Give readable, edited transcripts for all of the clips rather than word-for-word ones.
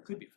it could be a filter.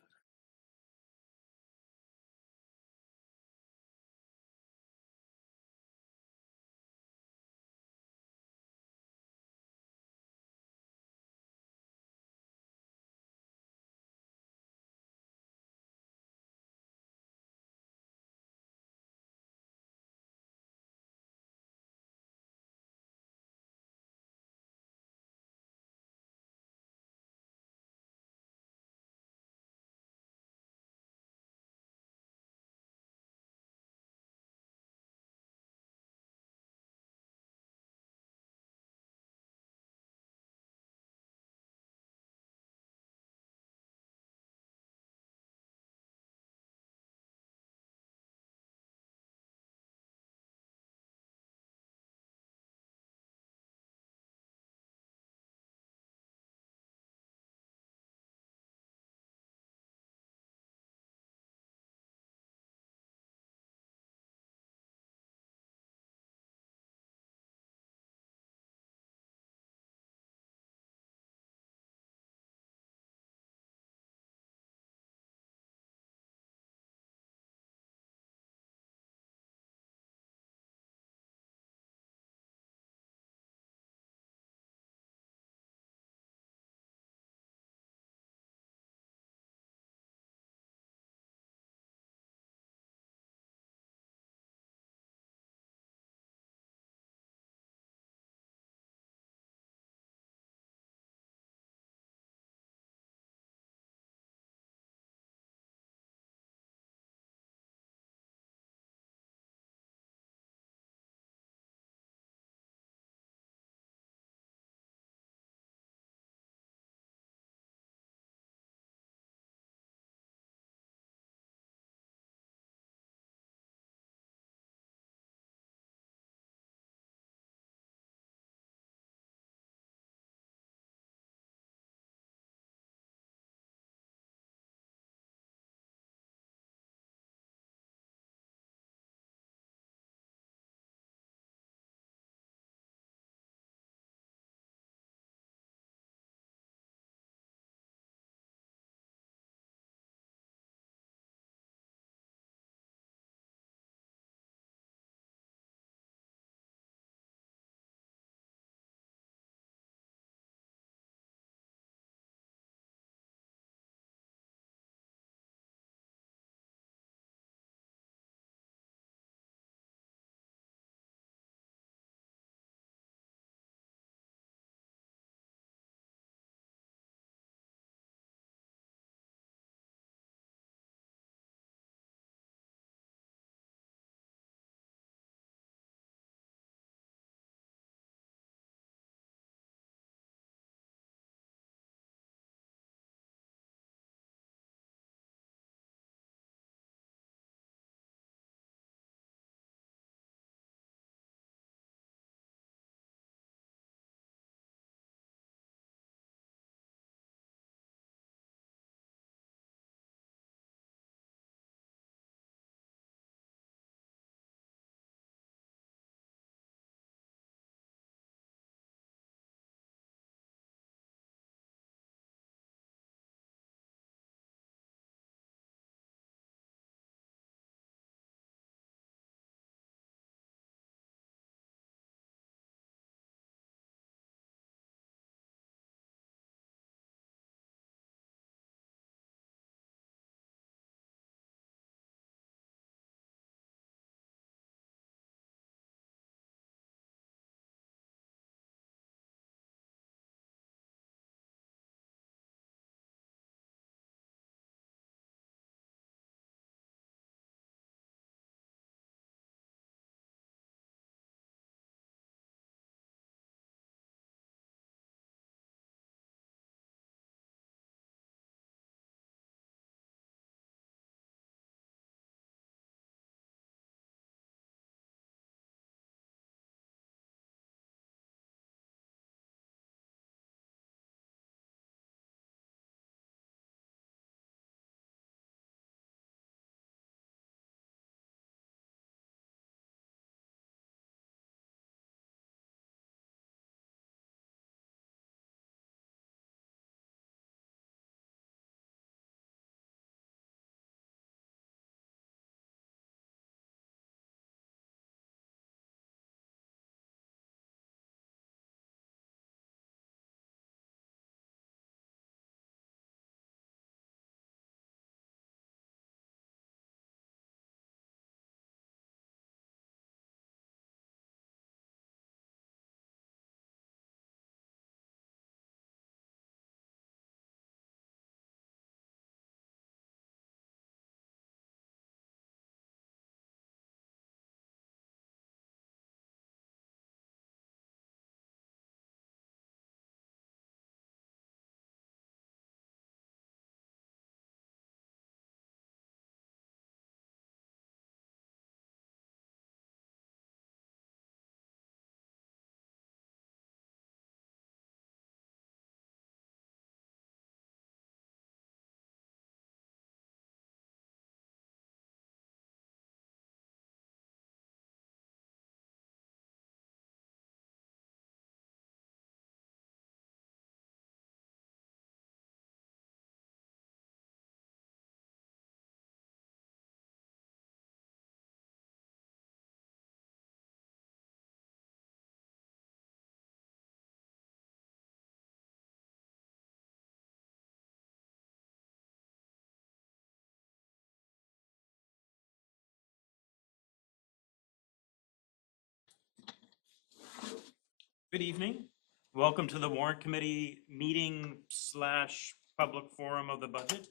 Good evening. Welcome to the Warrant Committee meeting slash public forum of the budget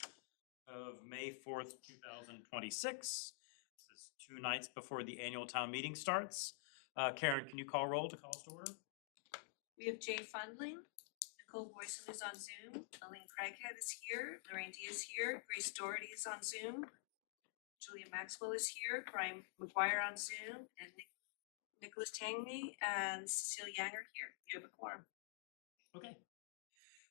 of May 4th, 2026. This is 2 nights before the annual town meeting starts. Karen, can you call roll to call us to order? We have Jay Fundling, Nicole Boyson is on Zoom, Elaine Craighead is here, Lorraine D is here, Grace Doherty is on Zoom, Julia Maxwell is here, Brian McGuire on Zoom, and Nicholas Tangney and Cecile Yang are here. You have a quorum. Okay.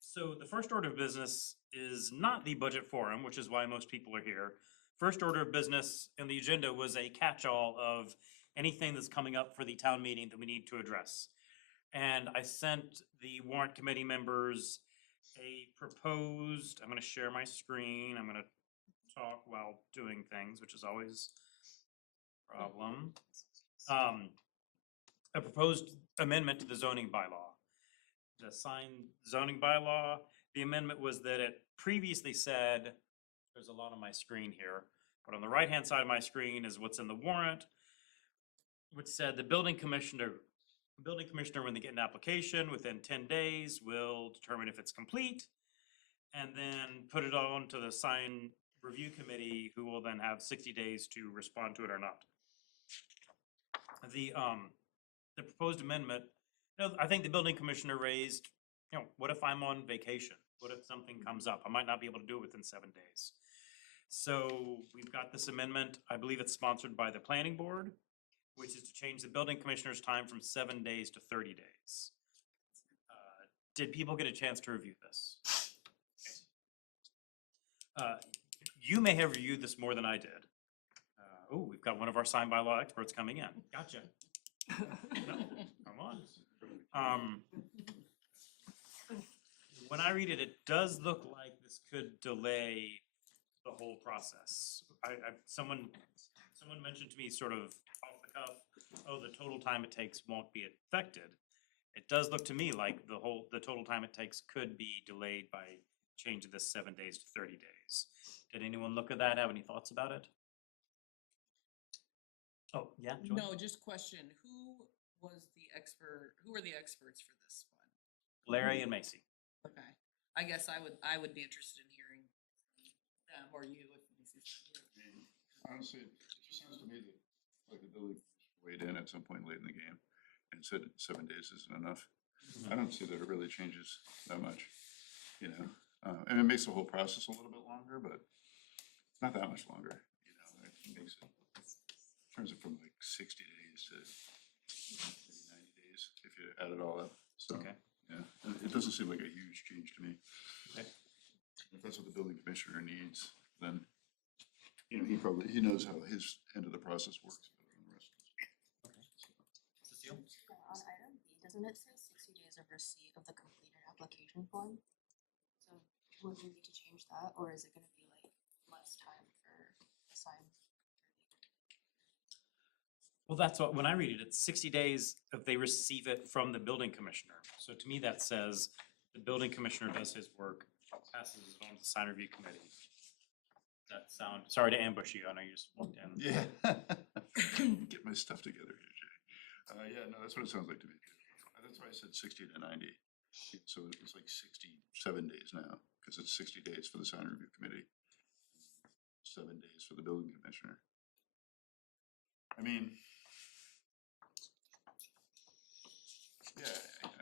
So the first order of business is not the budget forum, which is why most people are here. First order of business in the agenda was a catch-all of anything that's coming up for the town meeting that we need to address. And I sent the warrant committee members a proposed, I'm gonna share my screen, I'm gonna talk while doing things, which is always a problem. A proposed amendment to the zoning bylaw. The signed zoning bylaw, the amendment was that it previously said, there's a lot on my screen here, but on the right-hand side of my screen is what's in the warrant, which said the building commissioner, when they get an application within 10 days, will determine if it's complete, and then put it on to the sign review committee, who will then have 60 days to respond to it or not. The proposed amendment, I think the building commissioner raised, what if I'm on vacation? What if something comes up? I might not be able to do it within 7 days. So we've got this amendment, I believe it's sponsored by the planning board, which is to change the building commissioner's time from 7 days to 30 days. Did people get a chance to review this? You may have reviewed this more than I did. Oh, we've got one of our sign by law experts coming in. Gotcha. No, come on. When I read it, it does look like this could delay the whole process. Someone mentioned to me sort of off the cuff, oh, the total time it takes won't be affected. It does look to me like the total time it takes could be delayed by changing this 7 days to 30 days. Did anyone look at that? Have any thoughts about it? Oh, yeah, Joy? No, just question, who were the experts for this one? Larry and Macy. Okay, I guess I would be interested in hearing from them or you if Macy's not here. Honestly, it just sounds to me that like the building weighed in at some point late in the game and said 7 days isn't enough. I don't see that it really changes that much, and it makes the whole process a little bit longer, but not that much longer, it makes it, turns it from like 60 days to maybe 90 days if you add it all up. So, Okay. yeah, it doesn't seem like a huge change to me. Okay. If that's what the building commissioner needs, then, he knows how his end of the process works better than the rest of us. Okay. Cecile? On item B, doesn't it say 60 days of receipt of the completed application form? So would we need to change that, or is it gonna be like less time for the sign? Well, that's what, when I read it, it's 60 days if they receive it from the building commissioner. So to me, that says the building commissioner does his work, passes it on to the sign review committee. Sorry to ambush you, I know you just walked in. Yeah. Get my stuff together here, Jay. Yeah, no, that's what it sounds like to me. That's why I said 60 to 90. So it's like 67 days now, because it's 60 days for the sign review committee, 7 days for the building commissioner. I mean, yeah,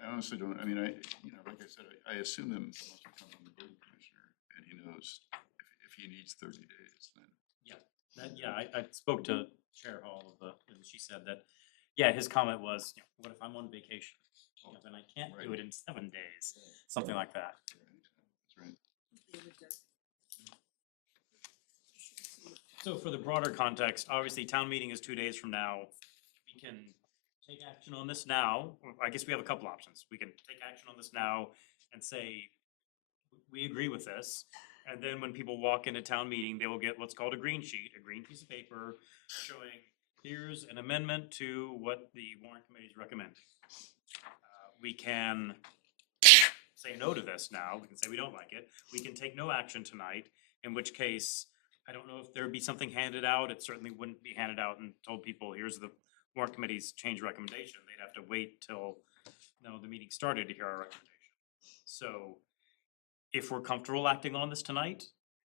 I honestly don't, like I said, I assume that most will come from the building commissioner, and he knows if he needs 30 days, then. Yeah, I spoke to Chair Hall and she said that, yeah, his comment was, what if I'm on vacation? Then I can't do it in 7 days, something like that. That's right. So for the broader context, obviously town meeting is 2 days from now. We can take action on this now. I guess we have a couple options. We can take action on this now and say, we agree with this. And then when people walk into town meeting, they will get what's called a green sheet, a green piece of paper showing here's an amendment to what the warrant committee is recommending. We can say no to this now. We can say we don't like it. We can take no action tonight, in which case, I don't know if there would be something handed out. It certainly wouldn't be handed out and told people, here's the warrant committee's change recommendation. They'd have to wait till No, the meeting started to hear our recommendation. So if we're comfortable acting on this tonight,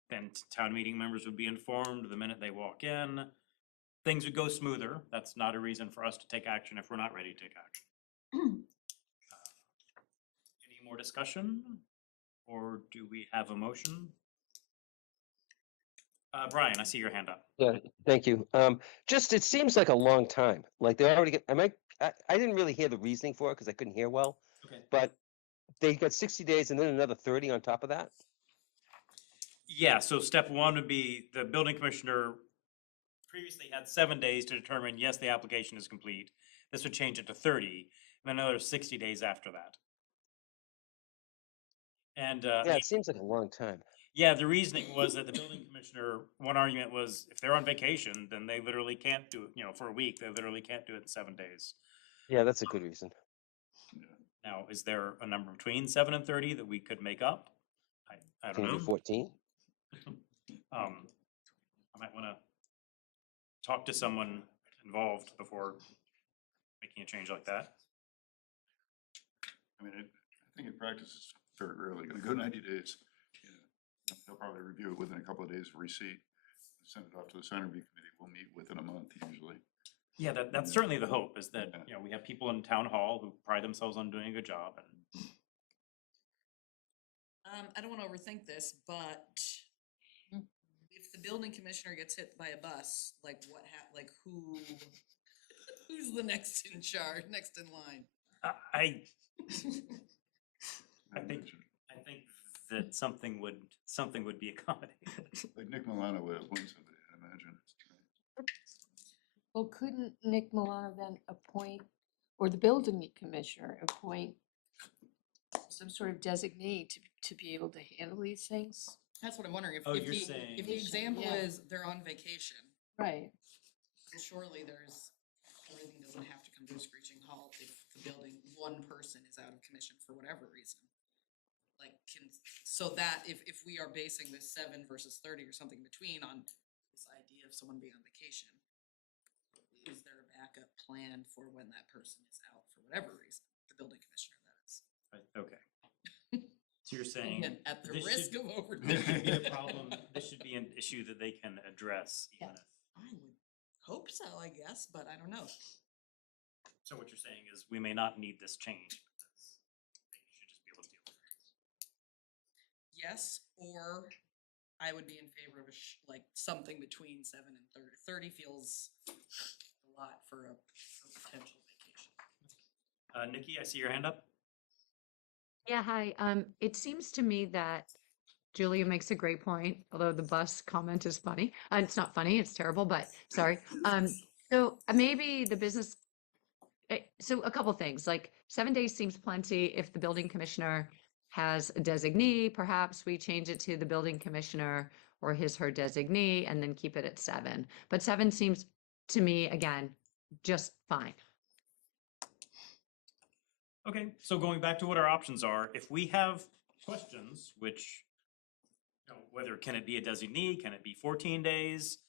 then town meeting members would be informed the minute they walk in. Things would go smoother. That's not a reason for us to take action if we're not ready to take action. Any more discussion? Or do we have a motion? Brian, I see your hand up. Yeah, thank you. Just, it seems like a long time, like they already get, I didn't really hear the reasoning for it because I couldn't hear well, Okay. but they got 60 days and then another 30 on top of that? Yeah, so step one would be the building commissioner previously had 7 days to determine, yes, the application is complete. This would change it to 30, and another 60 days after that. And Yeah, it seems like a long time. yeah, the reasoning was that the building commissioner, one argument was if they're on vacation, then they literally can't do it, you know, for a week, they literally can't do it in 7 days. Yeah, that's a good reason. Now, is there a number between 7 and 30 that we could make up? I Can don't you do know. 14? I might wanna talk to someone involved before making a change like that. I mean, I think in practice, it's very rarely gonna go 90 days. You know, they'll probably review it within a couple of days of receipt, send it off to the center review committee. We'll meet within a month usually. Yeah, that's certainly the hope, is that, Yeah. you know, we have people in town hall who pride themselves on doing a good job, and I don't wanna overthink this, but if the building commissioner gets hit by a bus, like who's the next in charge, next in line? I I think- imagine. think that something would be accommodated. Like Nick Milano would appoint somebody, I imagine. Well, couldn't Nick Milano then appoint, or the building commissioner appoint some sort of designee to be able to handle these things? That's what I'm wondering, Oh, if you're the, saying- if the example Yeah. is they're on vacation, Right. well, surely everything doesn't have to come to a screeching halt if the building, one person is out of commission for whatever reason. Like, so that if we are basing this 7 versus 30 or something between on this idea of someone being on vacation, is there a backup plan for when that person is out for whatever reason, the building commissioner, that is? Okay. So you're saying Again, at the this risk should- of this should be a overthinking. problem, this should be an issue that they can address even if. I would hope so, I guess, but I don't know. So what you're saying is we may not need this change, but they should just be able to deal with it. Yes, or I would be in favor of like something between 7 and 30. 30 feels a lot for a potential vacation. Nikki, I see your hand up. Yeah, hi. It seems to me that Julia makes a great point, although the bus comment is funny. It's not funny, it's terrible, but sorry. So maybe the business, so a couple things, like 7 days seems plenty if the building commissioner has a designee, perhaps we change it to the building commissioner or her designee and then keep it at 7. But 7 seems to me, again, just fine. Okay, so going back to what our options are, if we have questions, which, you know, whether can it be a designee, can it be 14 days?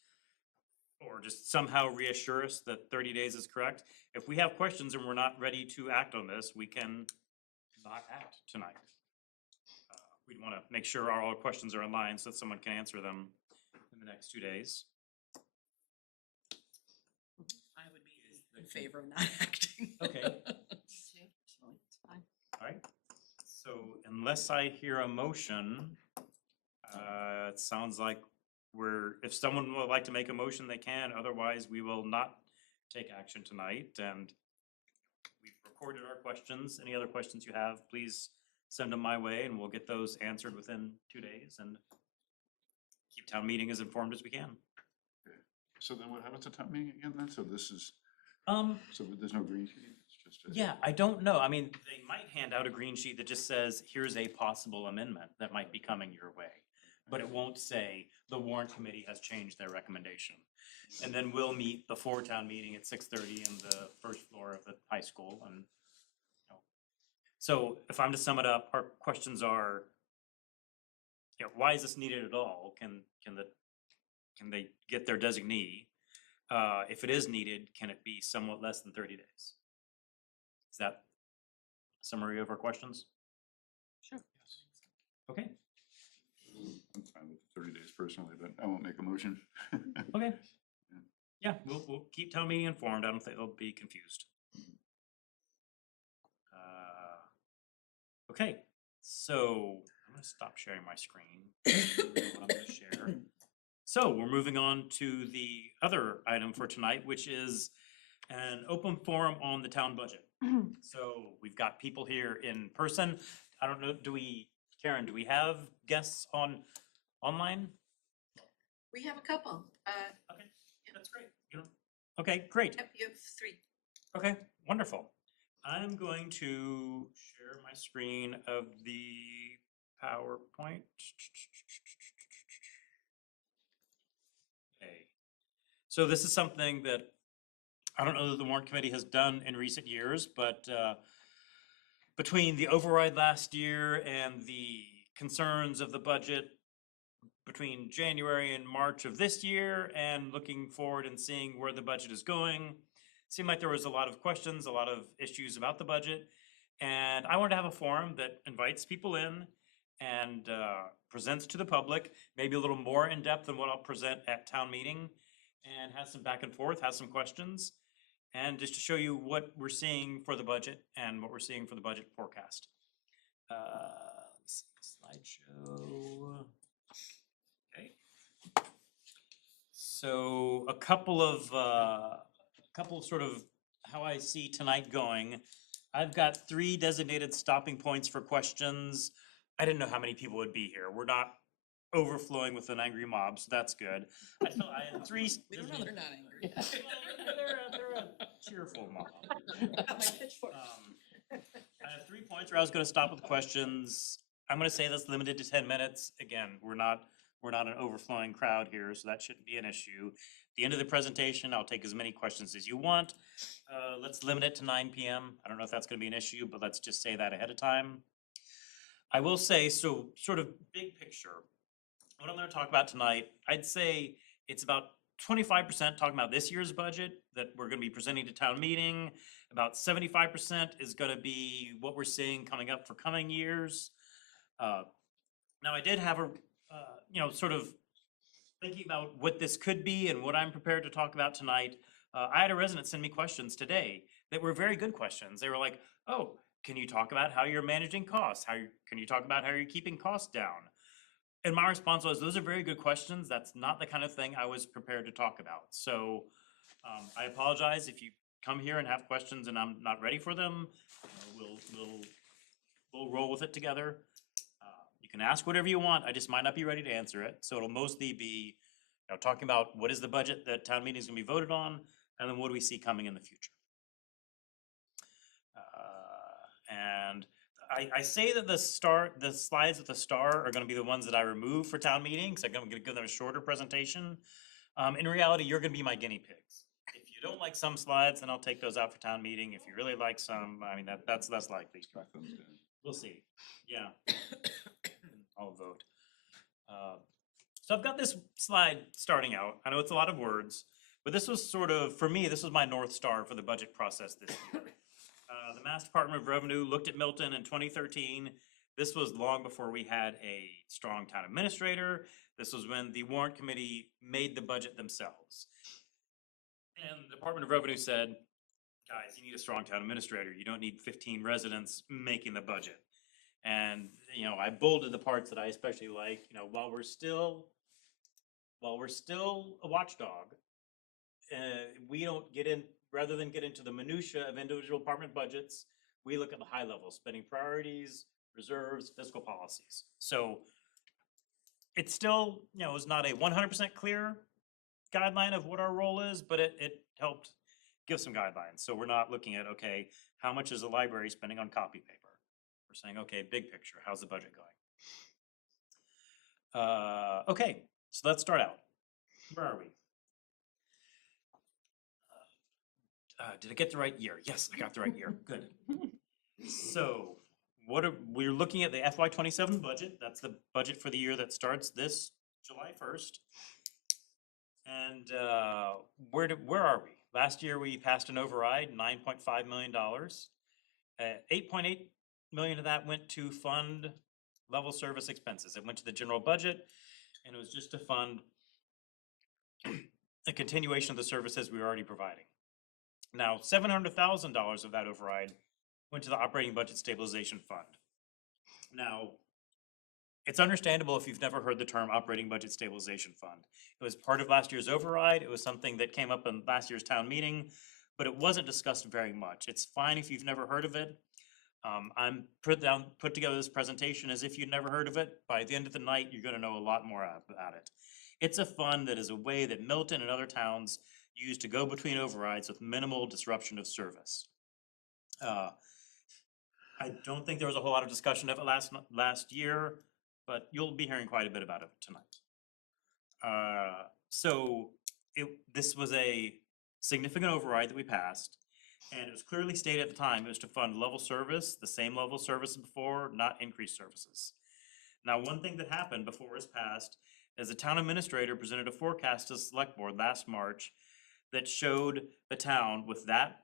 Or just somehow reassure us that 30 days is correct. If we have questions and we're not ready to act on this, we can not act tonight. We'd wanna make sure all our questions are in line so that someone can answer them in the next 2 days. I would be in favor of not acting. Okay. Personally, it's fine. Alright, so unless I hear a motion, it sounds like if someone would like to make a motion, they can, otherwise we will not take action tonight, and we've recorded our questions. Any other questions you have, please send them my way and we'll get those answered within 2 days and keep town meeting as informed as we can. So then what happens at town meeting again then? So this is, so there's no green sheet? It's just a. Yeah, I don't know. I mean, they might hand out a green sheet that just says, here's a possible amendment that might be coming your way. But it won't say the warrant committee has changed their recommendation. And then we'll meet before town meeting at 6:30 in the first floor of the high school and, you know. So if I'm to sum it up, our questions are, you know, why is this needed at all? Can they get their designee? If it is needed, can it be somewhat less than 30 days? Is that summary of our questions? Sure. Okay, I'm fine with 30 days personally, but I won't make a motion. okay. Yeah, we'll keep town meeting informed. I don't think they'll be confused. Okay, so I'm gonna stop sharing my screen. What I'm gonna share. So we're moving on to the other item for tonight, which is an open forum on the town budget. So we've got people here in person. I don't know, Karen, do we have guests online? We have a couple. Okay, that's great. Okay, great. Yep, you have 3. Okay, wonderful. I'm going to share my screen of the PowerPoint. Okay. So this is something that I don't know that the Warrant Committee has done in recent years, but between the override last year and the concerns of the budget between January and March of this year and looking forward and seeing where the budget is going, seemed like there was a lot of questions, a lot of issues about the budget. And I wanted to have a forum that invites people in and presents to the public, maybe a little more in depth than what I'll present at town meeting, and has some back and forth, has some questions, and just to show you what we're seeing for the budget and what we're seeing for the budget forecast. Let's see, slideshow. Okay. So a couple of sort of how I see tonight going. I've got 3 designated stopping points for questions. I didn't know how many people would be here. We're not overflowing with an angry mob, so that's good. I had 3. We don't know they're not angry. They're a cheerful mob. Got my pitchfork. I have 3 points where I was gonna stop with questions. I'm gonna say that's limited to 10 minutes. Again, we're not an overflowing crowd here, so that shouldn't be an issue. At the end of the presentation, I'll take as many questions as you want. Let's limit it to 9 PM. I don't know if that's gonna be an issue, but let's just say that ahead of time. I will say, so sort of big picture, what I'm gonna talk about tonight, I'd say it's about 25% talking about this year's budget that we're gonna be presenting to town meeting. About 75% is gonna be what we're seeing coming up for coming years. Now I did have a, sort of thinking about what this could be and what I'm prepared to talk about tonight. I had a resident send me questions today that were very good questions. They were like, oh, can you talk about how you're managing costs? Can you talk about how you're keeping costs down? And my response was, those are very good questions. That's not the kind of thing I was prepared to talk about. So I apologize if you come here and have questions and I'm not ready for them. We'll roll with it together. You can ask whatever you want. I just might not be ready to answer it. So it'll mostly be talking about what is the budget that town meeting is going to be voted on, and then what do we see coming in the future. And I say that the slides with the star are gonna be the ones that I remove for town meetings. I'm gonna give them a shorter presentation. In reality, you're gonna be my guinea pigs. If you don't like some slides, then I'll take those out for town meeting. If you really like some, I mean, that's less likely. Strike thumbs down. We'll see. Yeah. I'll vote. So I've got this slide starting out. I know it's a lot of words, but this was sort of, for me, this was my North Star for the budget process this year. The Mass Department of Revenue looked at Milton in 2013. This was long before we had a strong town administrator. This was when the Warrant Committee made the budget themselves. And the Department of Revenue said, guys, you need a strong town administrator. You don't need 15 residents making the budget. And, I bolded the parts that I especially like, while we're still a watchdog, we don't get in, rather than get into the minutia of individual department budgets, we look at the high level, spending priorities, reserves, fiscal policies. So it's still, is not a 100% clear guideline of what our role is, but it helped give some guidelines. So we're not looking at, okay, how much is the library spending on copy paper? We're saying, okay, big picture, how's the budget going? Okay, so let's start out. Where are we? Did I get the right year? Yes, I got the right year. Good. So we're looking at the FY27 budget. That's the budget for the year that starts this July 1st. And where are we? Last year we passed an override, $9.5 million. $8.8 million of that went to fund level service expenses. It went to the general budget, and it was just to fund a continuation of the services we were already providing. Now, $700,000 of that override went to the operating budget stabilization fund. Now, it's understandable if you've never heard the term operating budget stabilization fund. It was part of last year's override. It was something that came up in last year's town meeting, but it wasn't discussed very much. It's fine if you've never heard of it. I'm put together this presentation as if you'd never heard of it. By the end of the night, you're gonna know a lot more about it. It's a fund that is a way that Milton and other towns use to go between overrides with minimal disruption of service. I don't think there was a whole lot of discussion of it last year, but you'll be hearing quite a bit about it tonight. This was a significant override that we passed, and it was clearly stated at the time it was to fund level service, the same level of service before, not increased services. Now, one thing that happened before it was passed is the town administrator presented a forecast to the select board last March that showed the town with that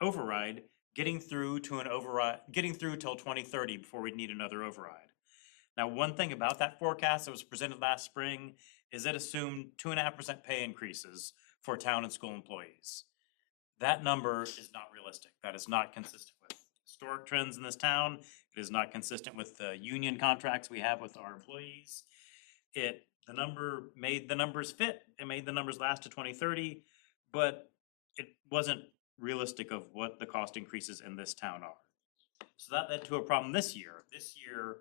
override getting through till 2030 before we'd need another override. Now, one thing about that forecast that was presented last spring is it assumed 2.5% pay increases for town and school employees. That number is not realistic. That is not consistent with historic trends in this town. It is not consistent with the union contracts we have with our employees. The number made the numbers fit. It made the numbers last to 2030, but it wasn't realistic of what the cost increases in this town are. So that led to a problem this year. This year,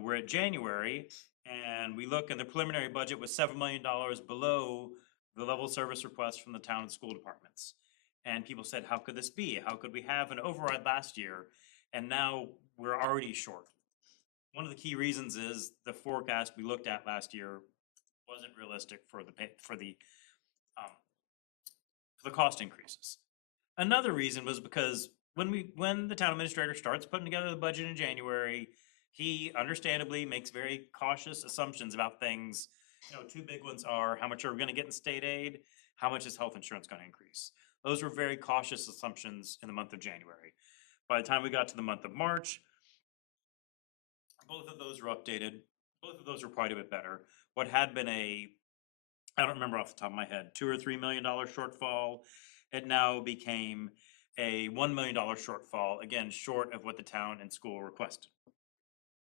we're at January, and we look and the preliminary budget was $7 million below the level service request from the town and school departments. And people said, how could this be? How could we have an override last year and now we're already short? One of the key reasons is the forecast we looked at last year wasn't realistic for the cost increases. Another reason was because when the town administrator starts putting together the budget in January, he understandably makes very cautious assumptions about things. Two big ones are how much are we gonna get in state aid, how much is health insurance gonna increase. Those were very cautious assumptions in the month of January. By the time we got to the month of March, both of those were updated. Both of those were quite a bit better. What had been I don't remember off the top of my head, $2 or $3 million shortfall, it now became a $1 million shortfall, again, short of what the town and school requested.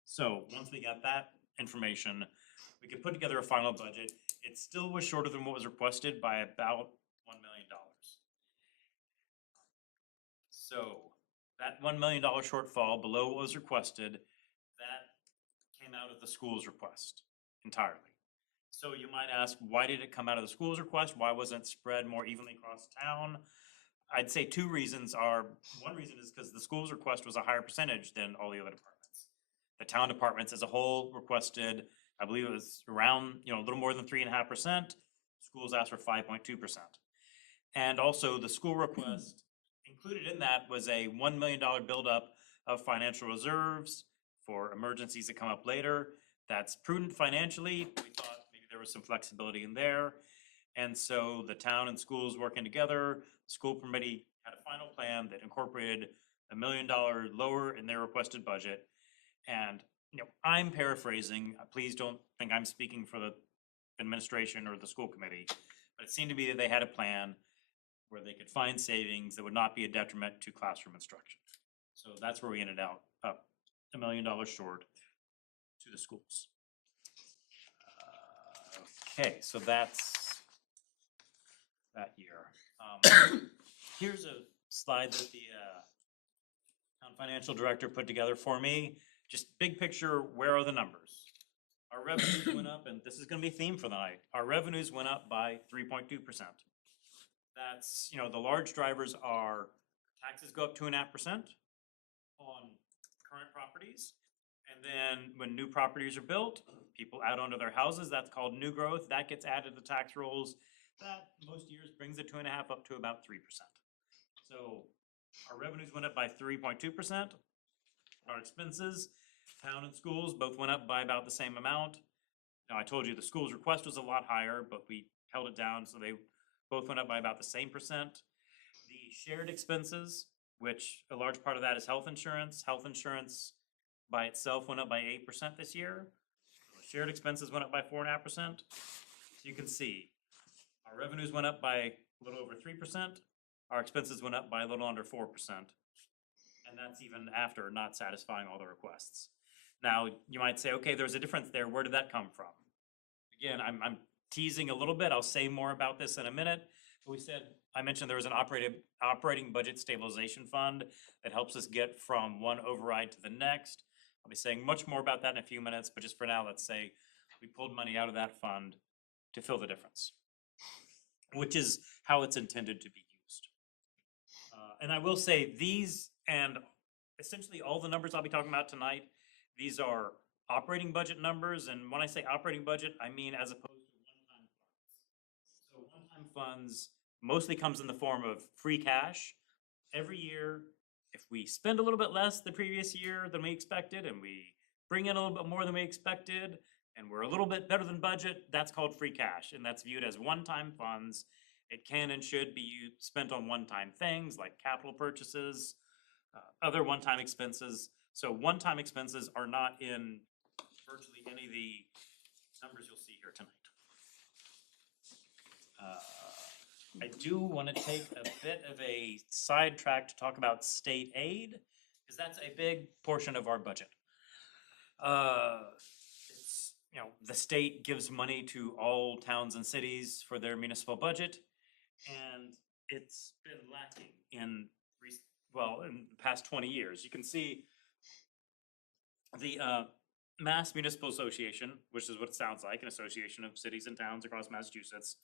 So once we got that information, we could put together a final budget. It still was shorter than what was requested by about $1 million. So that $1 million shortfall below what was requested, that came out of the school's request entirely. So you might ask, why did it come out of the school's request? Why wasn't it spread more evenly across town? I'd say two reasons are, one reason is because the school's request was a higher percentage than all the other departments. The town departments as a whole requested, I believe it was around, a little more than 3.5%. Schools asked for 5.2%. And also the school request included in that was a $1 million buildup of financial reserves for emergencies that come up later. That's prudent financially. We thought maybe there was some flexibility in there. And so the town and schools working together, the school committee had a final plan that incorporated $1 million lower in their requested budget. And I'm paraphrasing, please don't think I'm speaking for the administration or the school committee, but it seemed to be that they had a plan where they could find savings that would not be a detriment to classroom instruction. So that's where we ended up $1 million short to the schools. Okay, so that's that year. Here's a slide that the town financial director put together for me. Just big picture, where are the numbers? Our revenues went up, and this is gonna be a theme for the night. Our revenues went up by 3.2%. That's, the large drivers are taxes go up 2.5% on current properties. And then when new properties are built, people add onto their houses, that's called new growth. That gets added to tax rolls. That most years brings the 2.5 up to about 3%. So our revenues went up by 3.2%. Our expenses, town and schools both went up by about the same amount. Now I told you the school's request was a lot higher, but we held it down, so they both went up by about the same percent. The shared expenses which a large part of that is health insurance. Health insurance by itself went up by 8% this year. Shared expenses went up by 4.5%. So you can see, our revenues went up by a little over 3%. Our expenses went up by a little under 4%. And that's even after not satisfying all the requests. Now, you might say, okay, there's a difference there. Where did that come from? Again, I'm teasing a little bit. I'll say more about this in a minute. But I mentioned there was an operating budget stabilization fund that helps us get from one override to the next. I'll be saying much more about that in a few minutes, but just for now, let's say we pulled money out of that fund to fill the difference, which is how it's intended to be used. And I will say these and essentially all the numbers I'll be talking about tonight, these are operating budget numbers. And when I say operating budget, I mean as opposed to one-time funds. So one-time funds mostly comes in the form of free cash. Every year, if we spend a little bit less the previous year than we expected, and we bring in a little bit more than we expected, and we're a little bit better than budget, that's called free cash, and that's viewed as one-time funds. It can and should be spent on one-time things like capital purchases, other one-time expenses. So one-time expenses are not in virtually any of the numbers you'll see here tonight. I do want to take a bit of a sidetrack to talk about state aid, because that's a big portion of our budget. It's, the state gives money to all towns and cities for their municipal budget, and it's been lacking in the past 20 years. You can see the Mass Municipal Association, which is what it sounds like, an association of cities and towns across Massachusetts.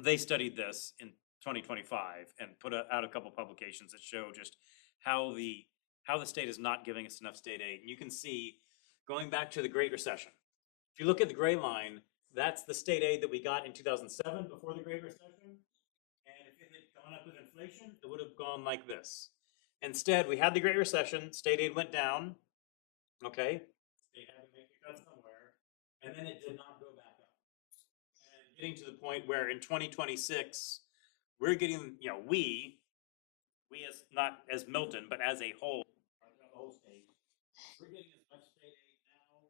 They studied this in 2025 and put out a couple publications that show just how the state is not giving us enough state aid. And you can see, going back to the Great Recession, if you look at the gray line, that's the state aid that we got in 2007 before the Great Recession. And if it had gone up with inflation, it would have gone like this. Instead, we had the Great Recession, state aid went down, okay? They had to make a cut somewhere, and then it did not go back up. And getting to the point where in 2026, we're getting, we as, not as Milton, but as a whole, the whole state, we're getting as much state aid now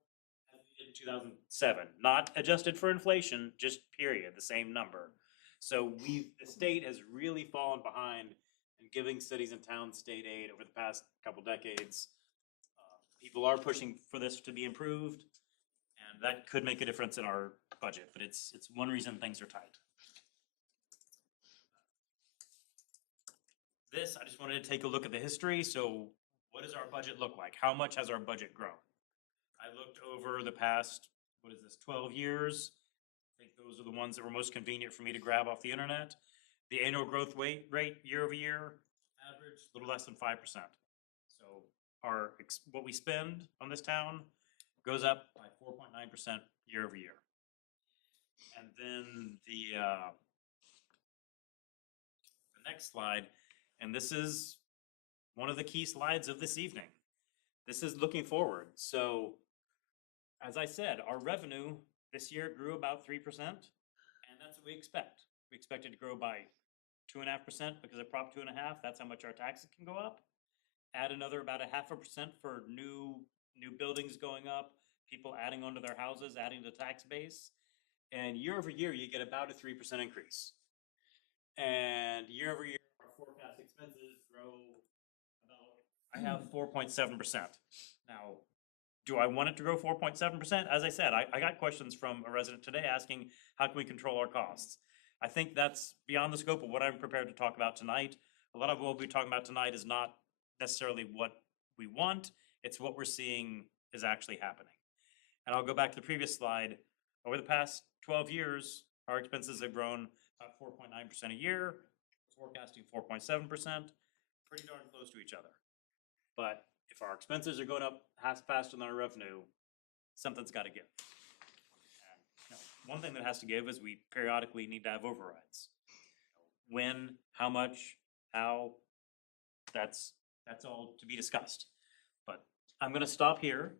as we did in 2007. Not adjusted for inflation, just period, the same number. So the state has really fallen behind in giving cities and towns state aid over the past couple decades. People are pushing for this to be improved, and that could make a difference in our budget, but it's one reason things are tight. This, I just wanted to take a look at the history. So what does our budget look like? How much has our budget grown? I looked over the past, 12 years. I think those are the ones that were most convenient for me to grab off the internet. The annual growth rate year over year, average, a little less than 5%. So what we spend on this town goes up by 4.9% year over year. And then the next slide, and this is one of the key slides of this evening. This is looking forward. So as I said, our revenue this year grew about 3%, and that's what we expect. We expect it to grow by 2.5% because of Prop 2.5. That's how much our taxes can go up. Add another about 0.5% for new buildings going up, people adding onto their houses, adding to the tax base. And year over year, you get about a 3% increase. And year over year, our forecast expenses grow about, I have 4.7%. Now, do I want it to grow 4.7%? As I said, I got questions from a resident today asking, how can we control our costs? I think that's beyond the scope of what I'm prepared to talk about tonight. A lot of what we'll be talking about tonight is not necessarily what we want, it's what we're seeing is actually happening. And I'll go back to the previous slide. Over the past 12 years, our expenses have grown about 4.9% a year, forecasting 4.7%, pretty darn close to each other. But if our expenses are going up faster than our revenue, something's got to give. And, one thing that has to give is we periodically need to have overrides. When, how much, how, that's all to be discussed. But I'm going to stop here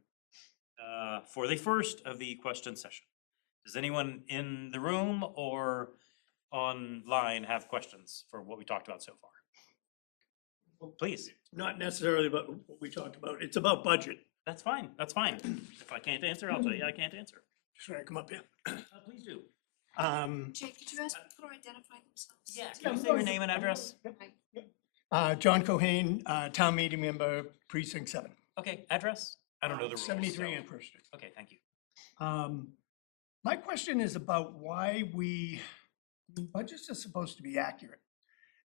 for the first of the question session. Does anyone in the room or online have questions for what we talked about so far? Please, Not necessarily about what we talked about. It's about budget. that's fine, that's fine. If I can't answer, I'll tell you I can't answer. Should I come up here? Please do. Jay, could you ask people to identify themselves? Yeah, can you say your name and address? John Cohane, town meeting member, precinct 7. Okay, address? I don't know the rules. 73 so- Ann First Street. Okay, thank you. My question is about why budgets are supposed to be accurate.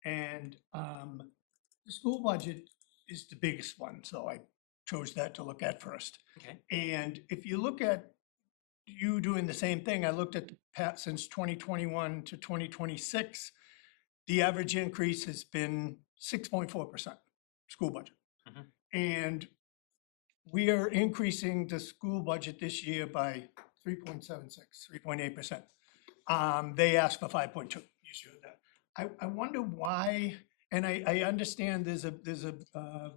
And the school budget is the biggest one, so I chose that to look at first. Okay. And if you look at you doing the same thing, I looked at the since 2021 to 2026, the average increase has been 6.4% school budget. Mhm. And we are increasing the school budget this year by 3.76, 3.8%. They asked for 5.2. You showed that. I wonder why, and I understand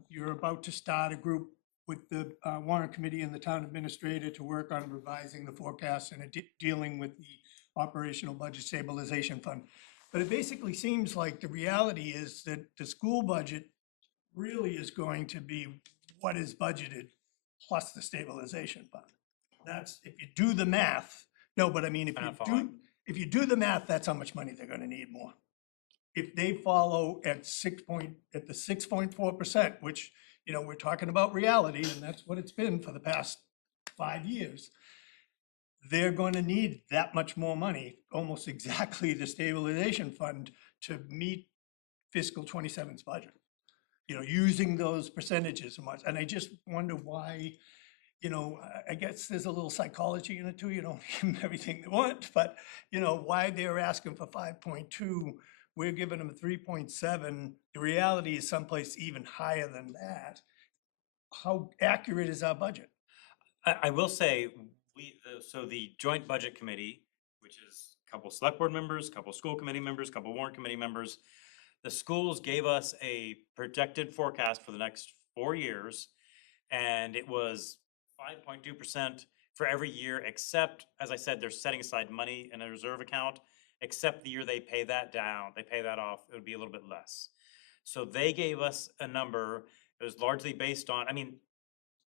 you're about to start a group with the Warrant Committee and the town administrator to work on revising the forecast and dealing with the operational budget stabilization fund. But it basically seems like the reality is that the school budget really is going to be what is budgeted plus the stabilization fund. That's, if you do the math, no, but I mean, I'm not following. if you do the math, that's how much money they're gonna need more. If they follow at the 6.4%, which, you know, we're talking about reality, and that's what it's been for the past 5 years, they're going to need that much more money, almost exactly the stabilization fund, to meet fiscal 27's budget. You know, using those percentages and much, and I just wonder why, you know, I guess there's a little psychology in it too. You don't give them everything they want, but you know, why they're asking for 5.2, we're giving them 3.7. The reality is someplace even higher than that. How accurate is our budget? I will say, so the joint budget committee, which is a couple select board members, a couple school committee members, a couple warrant committee members, the schools gave us a projected forecast for the next 4 years, and it was 5.2% for every year, except, as I said, they're setting aside money in a reserve account, except the year they pay that down, they pay that off, it would be a little bit less. So they gave us a number, it was largely based on, I mean,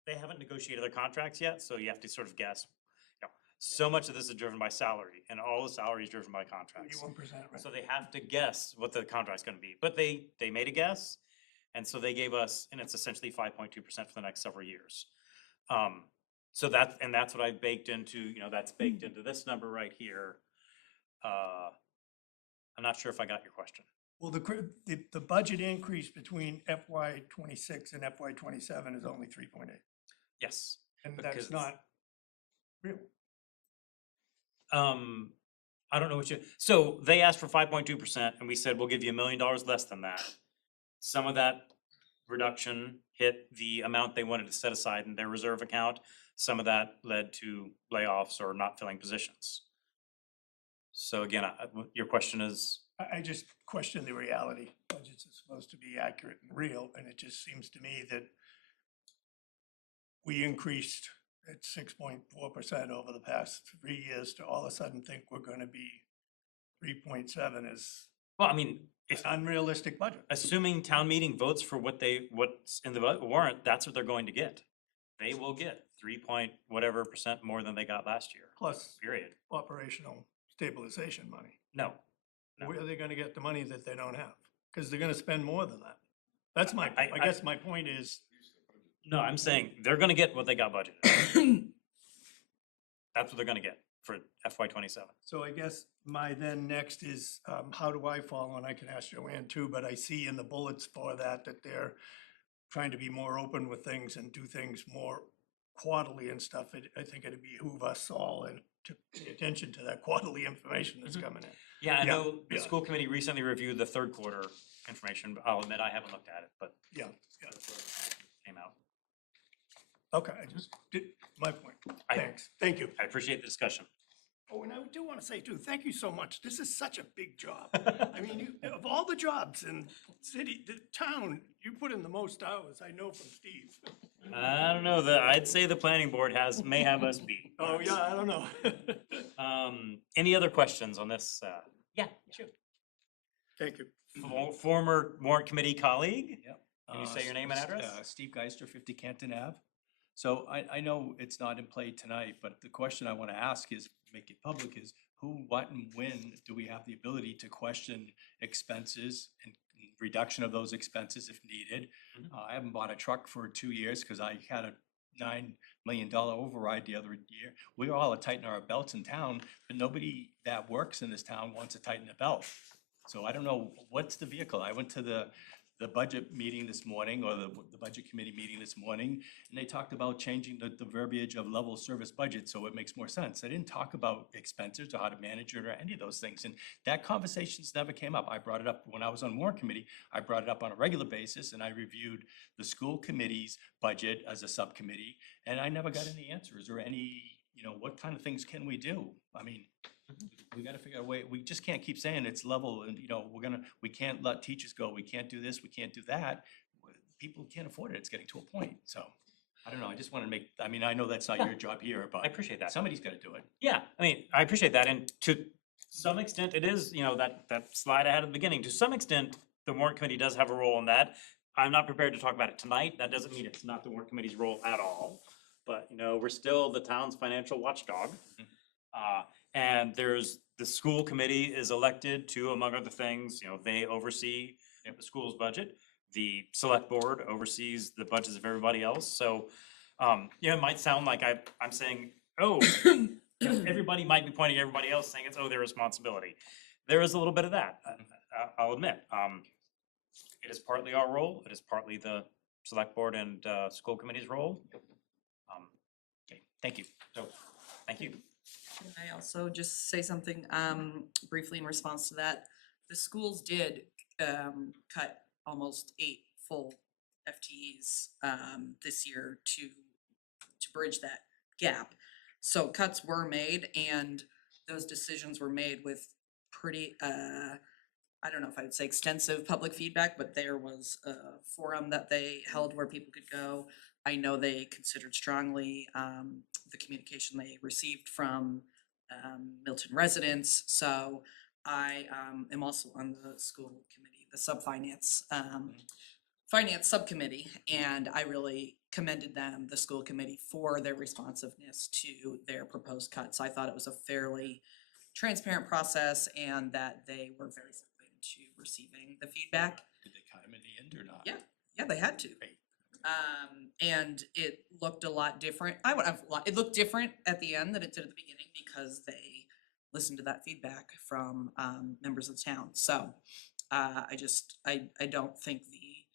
they haven't negotiated their contracts yet, so you have to sort of guess. You know, so much of this is driven by salary, and all the salary is driven by contracts. 81%, right? So they have to guess what the contract's gonna be, but they made a guess, and so they gave us, and it's essentially 5.2% for the next several years. So that's what I baked into, you know, that's baked into this number right here. I'm not sure if I got your question. Well, the budget increase between FY '26 and FY '27 is only 3.8, Yes. and Because- that's not real. I don't know what so they asked for 5.2% and we said, we'll give you $1 million less than that. Some of that reduction hit the amount they wanted to set aside in their reserve account. Some of that led to layoffs or not filling positions. So again, your question is, I just question the reality. Budgets are supposed to be accurate and real, and it just seems to me that we increased at 6.4% over the past 3 years to all of a sudden think we're gonna be 3.7 is well, I mean, if an unrealistic budget. assuming town meeting votes for what's in the warrant, that's what they're going to get. They will get 3.whatever% more than they got last year, Plus period. operational stabilization money. No, No. Where are they gonna get the money that they don't have? Because they're gonna spend more than that. That's I guess my point is, no, I'm saying they're gonna get what they got budgeted. That's what they're gonna get for FY '27. so I guess my then next is, how do I follow? And I can ask Joanne too, but I see in the bullets for that they're trying to be more open with things and do things more quarterly and stuff. I think it'd behoove us all and to pay attention to that quarterly information that's coming in. Yeah, I Yeah, know the yeah. school committee recently reviewed the third quarter information, but I'll admit I haven't looked at it, but Yeah, that's what came out. okay, I just did, my point. I- Thanks, thank you. I appreciate the discussion. Oh, and I do want to say too, thank you so much. This is such a big job. I mean, of all the jobs in the town, you put in the most hours, I know from Steve. I don't know, I'd say the planning board may have us beat. Oh, yeah, I don't know. Any other questions on this? Yeah, sure. Thank you. Former warrant committee colleague? Yep. Can you say your name and address? Steve Geister, 50 Canton Ave. So I know it's not in play tonight, but the question I want to ask is, make it public, is who, what, and when do we have the ability to question expenses and reduction of those expenses if needed? I haven't bought a truck for 2 years because I had a $9 million override the other year. We all are tightening our belts in town, but nobody that works in this town wants to tighten the belt. So I don't know, what's the vehicle? I went to the budget meeting this morning, or the budget committee meeting this morning, and they talked about changing the verbiage of level service budget, so it makes more sense. They didn't talk about expenses or how to manage it or any of those things, and that conversations never came up. I brought it up when I was on Warrant Committee. I brought it up on a regular basis, and I reviewed the school committee's budget as a subcommittee, and I never got any answers or any, what kind of things can we do? I mean, we gotta figure out a way, we just can't keep saying it's level and, we can't let teachers go, we can't do this, we can't do that. People can't afford it, it's getting to a point, so, I don't know, I just wanna I know that's not your job here, but I appreciate that. somebody's gotta do it. Yeah, I mean, I appreciate that, and to some extent, it is, that slide I had at the beginning, to some extent, the warrant committee does have a role in that. I'm not prepared to talk about it tonight, that doesn't mean it's not the warrant committee's role at all, but, we're still the town's financial watchdog. And there's, the school committee is elected to, among other things, they oversee the school's budget. The select board oversees the budgets of everybody else, so, it might sound like I'm saying, oh, everybody might be pointing at everybody else saying it's, their responsibility. There is a little bit of that, I'll admit. It is partly our role, it is partly the select board and, school committee's role. Okay, thank you, so, thank you. Can I also just say something briefly in response to that? The schools did cut almost 8 full FTEs this year to bridge that gap. So cuts were made, and those decisions were made with pretty I don't know if I would say extensive public feedback, but there was a forum that they held where people could go. I know they considered strongly the communication they received from Milton residents. So I am also on the school committee, the finance subcommittee, and I really commended them, the school committee, for their responsiveness to their proposed cuts. I thought it was a fairly transparent process and that they were very open to receiving the feedback. Did they cut them in the end or not? Yeah, they had to. Great. And it looked a lot different. It looked different at the end than it did at the beginning because they listened to that feedback from members of the town. So I don't think the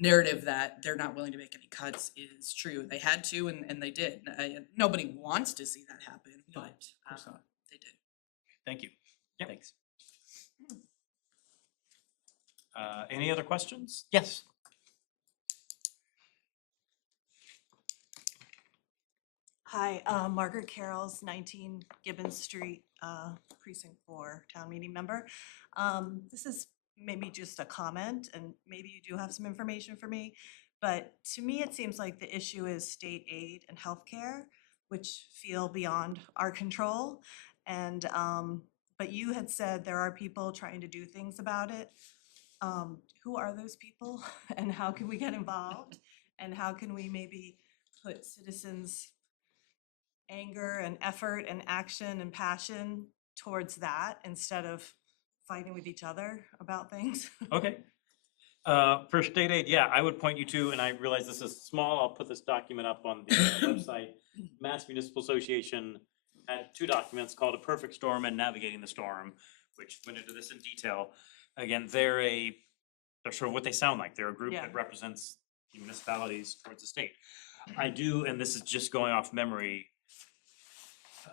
narrative that they're not willing to make any cuts is true. They had to, and they did. Nobody wants to see that happen, No, but of course not. they did. Thank you. Yep. Thanks. Any other questions? Yes. Hi, Margaret Carrolls, 19 Gibbons Street, Precinct 4, town meeting member. This is maybe just a comment, and maybe you do have some information for me, but to me, it seems like the issue is state aid and healthcare, which feel beyond our control. And, but you had said there are people trying to do things about it. Who are those people, and how can we get involved? And how can we maybe put citizens' anger and effort and action and passion towards that instead of fighting with each other about things? Okay. For state aid, yeah, I would point you to, and I realize this is small, I'll put this document up on the website. Mass Municipal Association had 2 documents called A Perfect Storm and Navigating the Storm, which went into this in detail. Again, they're sort of what they sound like. They're a group Yeah. that represents municipalities towards the state. I do, and this is just going off memory,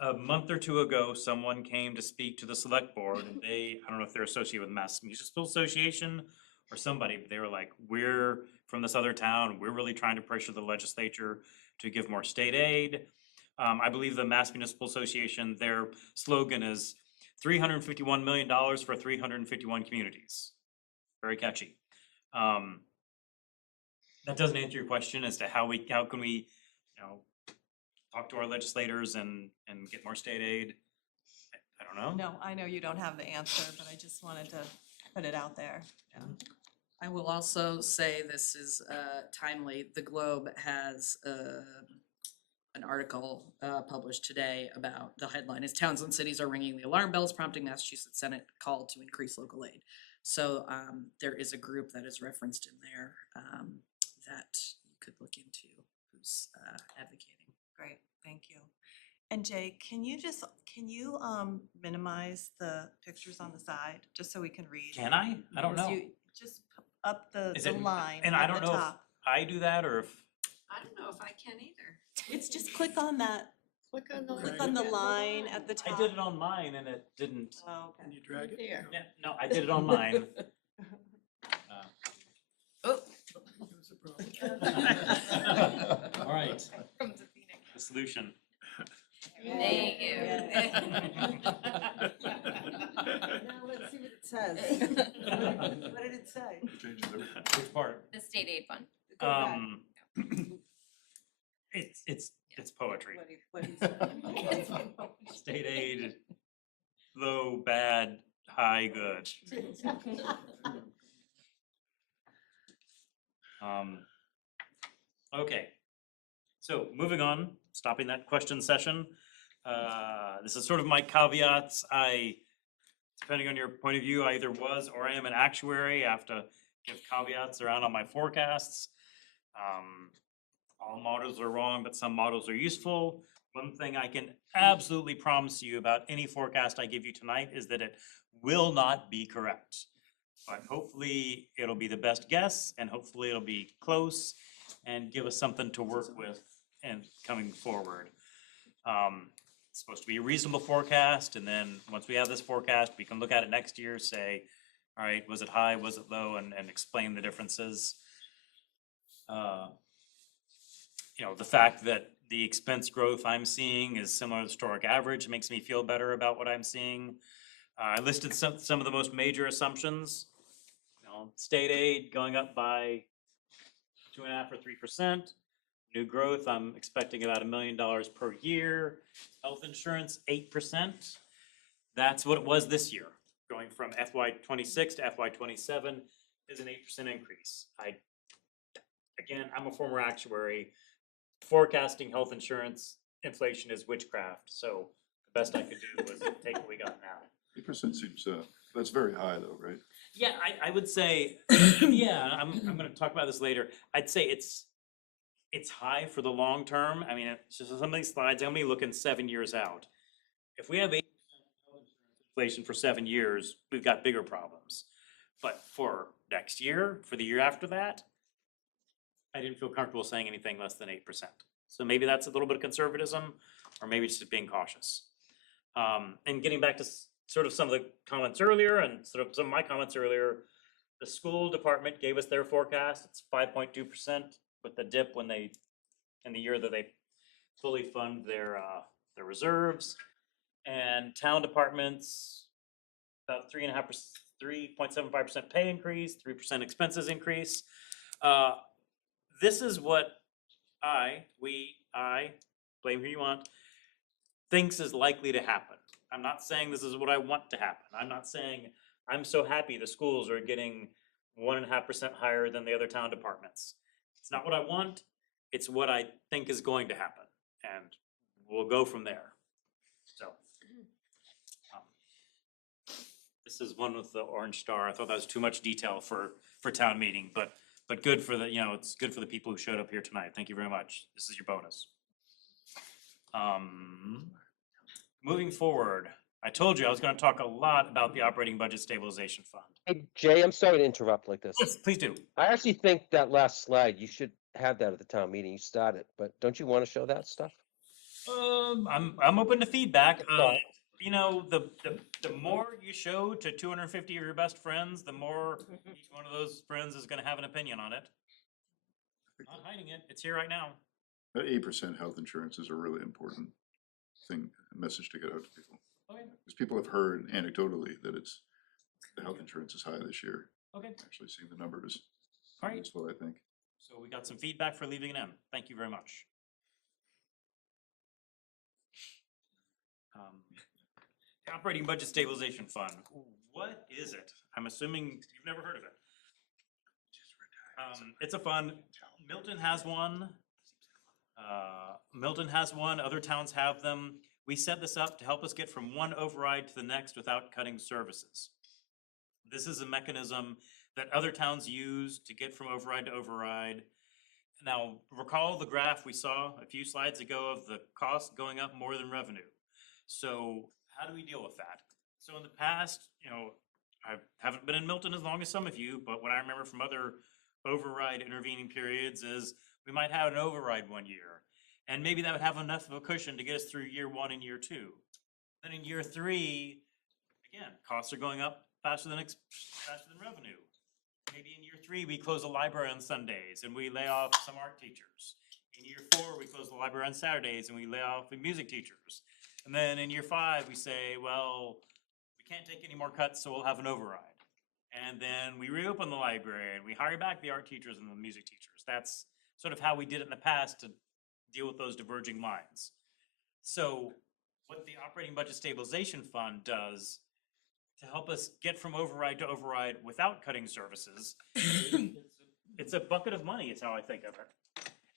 a month or 2 ago, someone came to speak to the select board, and I don't know if they're associated with Mass Municipal Association or somebody, but they were like, we're from this other town, we're really trying to pressure the legislature to give more state aid. I believe the Mass Municipal Association, their slogan is $351 million for 351 communities. Very catchy. That doesn't answer your question as to how can we, talk to our legislators and get more state aid. I don't know. No, I know you don't have the answer, but I just wanted to put it out there. Yeah. I will also say this is timely. The Globe has an article published today about, the headline is "Towns and Cities Are Ringing the Alarm Bells, Prompting Massachusetts Senate Call to Increase Local Aid." So there is a group that is referenced in there that you could look into who's advocating. Great, thank you. And Jay, can you minimize the pictures on the side, just so we can read? Can I? I don't know. Just up the Is it, line and I at don't the know if top. I do that or if, I don't know if I can either. It's just click on that, Click on the click on the line at the top. I did it on mine and it didn't. Oh, okay. you drag it? There. Yeah, no, I did it on mine. Oh, All right. The solution. Thank you. Now let's see what it says. What did it say? Changes everything. Which part? The state aid fund. It's poetry. What he said. State aid, low, bad, high, good. Okay. So moving on, stopping that question session. This is sort of my caveats. Depending on your point of view, I either was or I am an actuary. I have to give caveats around on my forecasts. All models are wrong, but some models are useful. One thing I can absolutely promise you about any forecast I give you tonight is that it will not be correct. But hopefully it'll be the best guess and hopefully it'll be close and give us something to work with and coming forward. It's supposed to be a reasonable forecast, and then once we have this forecast, we can look at it next year, say, all right, was it high, was it low, and explain the differences. You know, the fact that the expense growth I'm seeing is similar to historic average makes me feel better about what I'm seeing. I listed some of the most major assumptions. You know, state aid going up by 2.5 or 3%. New growth, I'm expecting about $1 million per year. Health insurance, 8%. That's what it was this year. Going from FY26 to FY27 is an 8% increase. Again, I'm a former actuary. Forecasting health insurance inflation is witchcraft, so the best I could do was take what we got now. 8% seems, that's very high though, right? Yeah, I would say, yeah, I'm gonna talk about this later. I'd say it's high for the long term. I mean, it's just some of these slides, I'm only looking 7 years out. If we have 8% inflation for 7 years, we've got bigger problems. But for next year, for the year after that, I didn't feel comfortable saying anything less than 8%. So maybe that's a little bit of conservatism, or maybe it's just being cautious. And getting back to sort of some of the comments earlier and sort of some of my comments earlier, the school department gave us their forecast. It's 5.2% with the dip when they, in the year that they fully fund their reserves. And town departments, about 3.75% pay increase, 3% expenses increase. This is what I, blame who you want, thinks is likely to happen. I'm not saying this is what I want to happen. I'm not saying I'm so happy the schools are getting 1.5% higher than the other town departments. It's not what I want, it's what I think is going to happen, and we'll go from there. So, this is one with the orange star. I thought that was too much detail for town meeting, but good for the, you know, it's good for the people who showed up here tonight. Thank you very much. This is your bonus. Moving forward, I told you I was gonna talk a lot about the operating budget stabilization fund. Hey, Jay, I'm sorry to interrupt like this. Yes, please do. I actually think that last slide, you should have that at the town meeting. You started, but don't you want to show that stuff? I'm open to feedback. Sorry. You know, the more you show to 250 of your best friends, the more each one of those friends is gonna have an opinion on it. Not hiding it, it's here right now. That 8% health insurance is a really important thing, a message to get out to people. Okay, Because people have heard anecdotally that the health insurance is high this year. okay, Actually seeing the numbers all right. useful, I think. So we got some feedback for leaving it in. Thank you very much. The Operating Budget Stabilization Fund, what is it? I'm assuming you've never heard of it. It's a fund. Milton has one. Milton has one, other towns have them. We set this up to help us get from one override to the next without cutting services. This is a mechanism that other towns use to get from override to override. Now, recall the graph we saw a few slides ago of the cost going up more than revenue. So how do we deal with that? So in the past, I haven't been in Milton as long as some of you, but what I remember from other override intervening periods is we might have an override one year. And maybe that would have enough of a cushion to get us through year 1 and year 2. Then in year 3, again, costs are going up faster than revenue. Maybe in year 3, we close the library on Sundays and we lay off some art teachers. In year 4, we close the library on Saturdays and we lay off the music teachers. And then in year 5, we say, well, we can't take any more cuts, so we'll have an override. And then we reopen the library and we hire back the art teachers and the music teachers. That's sort of how we did it in the past to deal with those diverging lines. So what the Operating Budget Stabilization Fund does to help us get from override to override without cutting services, it's a bucket of money is how I think of it.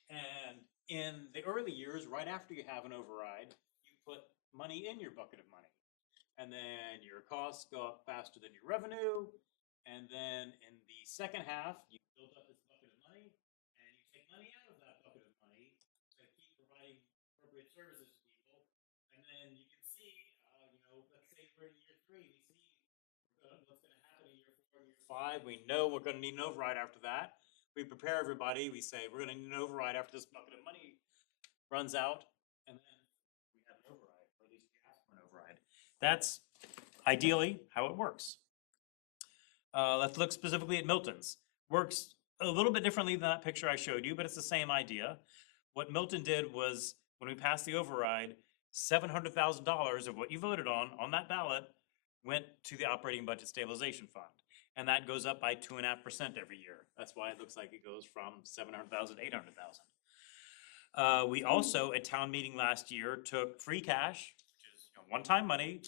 And in the early years, right after you have an override, you put money in your bucket of money. And then your costs go up faster than your revenue. And then in the second half, you build up this bucket of money and you take money out of that bucket of money to keep providing appropriate services to people. And then you can see, let's say we're in year 3, we see what's going to happen in year 4 and year 5. We know we're going to need an override after that. We prepare everybody. We say we're going to need an override after this bucket of money runs out. And then we have an override, or at least we ask for an override. That's ideally how it works. Let's look specifically at Milton's. Works a little bit differently than that picture I showed you, but it's the same idea. What Milton did was, when we passed the override, $700,000 of what you voted on that ballot went to the Operating Budget Stabilization Fund. And that goes up by 2.5% every year. That's why it looks like it goes from 700,000 to 800,000. We also, at town meeting last year, took free cash, which is one-time money,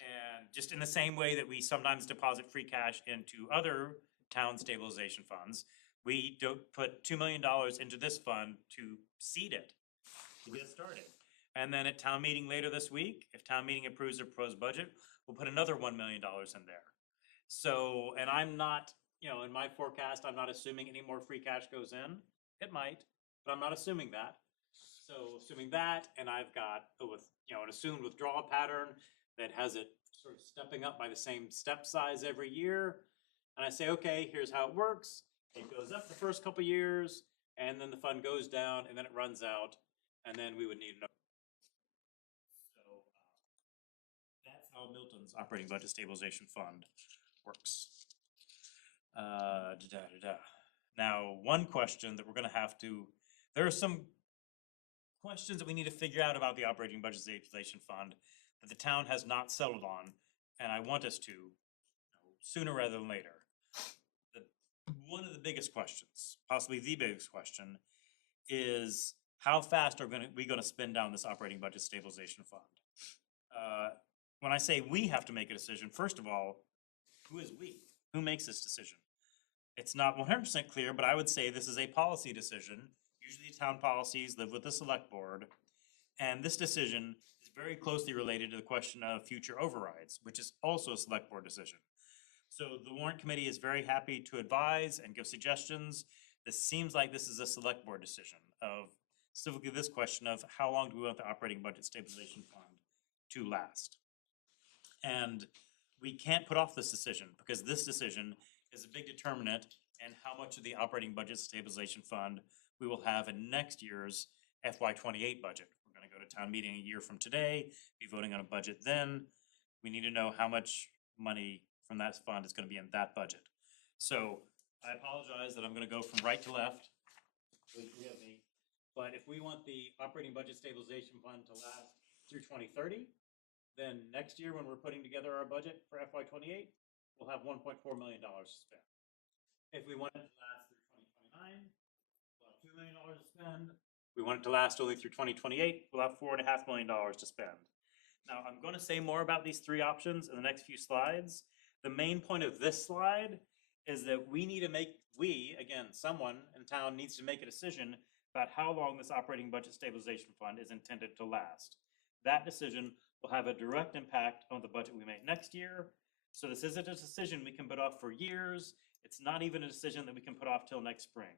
and just in the same way that we sometimes deposit free cash into other town stabilization funds, we put $2 million into this fund to seed it, to get it started. And then at town meeting later this week, if town meeting approves their proposed budget, we'll put another $1 million in there. So, and I'm not, in my forecast, I'm not assuming any more free cash goes in. It might, but I'm not assuming that. So assuming that, and I've got an assumed withdrawal pattern that has it sort of stepping up by the same step size every year. And I say, okay, here's how it works. It goes up the first couple years, and then the fund goes down, and then it runs out, and then we would need another. So that's how Milton's Operating Budget Stabilization Fund works. Now, one question that we're going to have to, there are some questions that we need to figure out about the Operating Budget Stabilization Fund that the town has not settled on, and I want us to sooner rather than later. One of the biggest questions, possibly the biggest question, is how fast are we going to spend down this Operating Budget Stabilization Fund? When I say we have to make a decision, first of all, who is we? Who makes this decision? It's not 100% clear, but I would say this is a policy decision. Usually town policies live with the select board, and this decision is very closely related to the question of future overrides, which is also a select board decision. So the Warrant Committee is very happy to advise and give suggestions. This seems like this is a select board decision of specifically this question of how long do we want the Operating Budget Stabilization Fund to last? And we can't put off this decision because this decision is a big determinant in how much of the Operating Budget Stabilization Fund we will have in next year's FY28 budget. We're going to go to town meeting a year from today, be voting on a budget then. We need to know how much money from that fund is going to be in that budget. So I apologize that I'm going to go from right to left. Please forgive me. But if we want the Operating Budget Stabilization Fund to last through 2030, then next year when we're putting together our budget for FY28, we'll have $1.4 million to spend. If we want it to last through 2029, we'll have $2 million to spend. If we want it to last only through 2028, we'll have $4.5 million to spend. Now, I'm going to say more about these three options in the next few slides. The main point of this slide is that we need to make, again, someone in town needs to make a decision about how long this operating budget stabilization fund is intended to last. That decision will have a direct impact on the budget we make next year. So this isn't a decision we can put off for years. It's not even a decision that we can put off till next spring.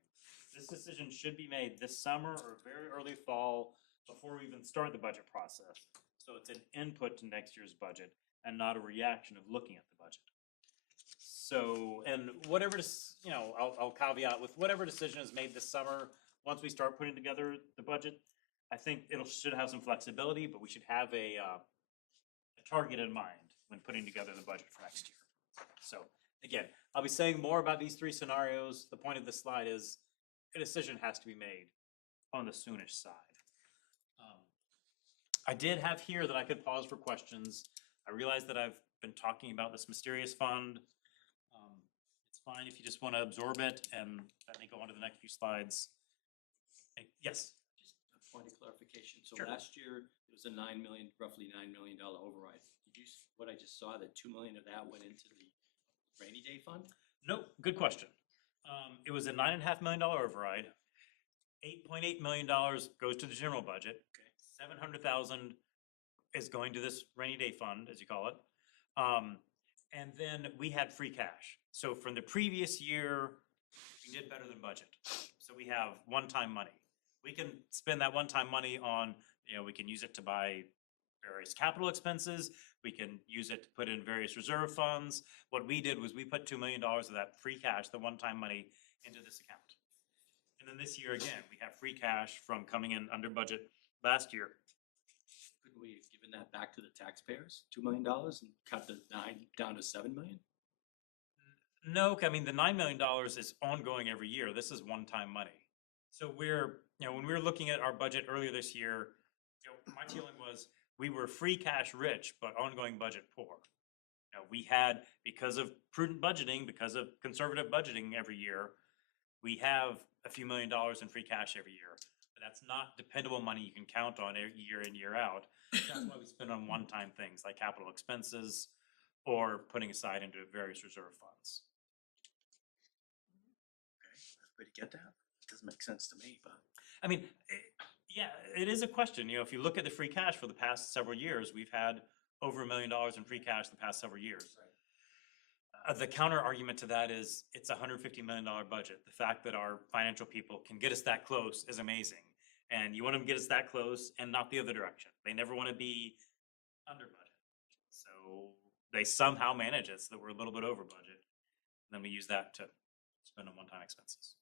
This decision should be made this summer or very early fall before we even start the budget process. So it's an input to next year's budget and not a reaction of looking at the budget. So, and whatever, I'll caveat with whatever decision is made this summer, once we start putting together the budget, I think should have some flexibility, but we should have a target in mind when putting together the budget for next year. So again, I'll be saying more about these three scenarios. The point of this slide is a decision has to be made on the soonish side. I did have here that I could pause for questions. I realize that I've been talking about this mysterious fund. It's fine if you just want to absorb it and let me go on to the next few slides. Yes? Just a point of clarification. So Sure. last year, it was a roughly $9 million override. Did you, what I just saw, that 2 million of that went into the rainy day fund? Nope, good question. It was a $9.5 million override. $8.8 million goes to the general budget. Okay. 700,000 is going to this rainy day fund, as you call it. And then we had free cash. So from the previous year, we did better than budget. So we have one-time money. We can spend that one-time money on, we can use it to buy various capital expenses. We can use it to put in various reserve funds. What we did was we put $2 million of that free cash, the one-time money, into this account. And then this year, again, we have free cash from coming in under budget last year. Couldn't we have given that back to the taxpayers, $2 million, and cut the 9 down to 7 million? No, I mean, the $9 million is ongoing every year. This is one-time money. So we're, when we were looking at our budget earlier this year, my feeling was we were free cash rich, but ongoing budget poor. We had, because of prudent budgeting, because of conservative budgeting every year, we have a few $1 million in free cash every year. But that's not dependable money you can count on year in, year out. That's why we spend on one-time things like capital expenses or putting aside into various reserve funds. Way to get that. Doesn't make sense to me, but. I mean, yeah, it is a question. If you look at the free cash for the past several years, we've had over $1 million in free cash the past several years. The counter argument to that is it's a $150 million budget. The fact that our financial people can get us that close is amazing. And you want them to get us that close and not the other direction. They never want to be under budget. So they somehow manage it so that we're a little bit over budget. And then we use that to spend on one-time expenses.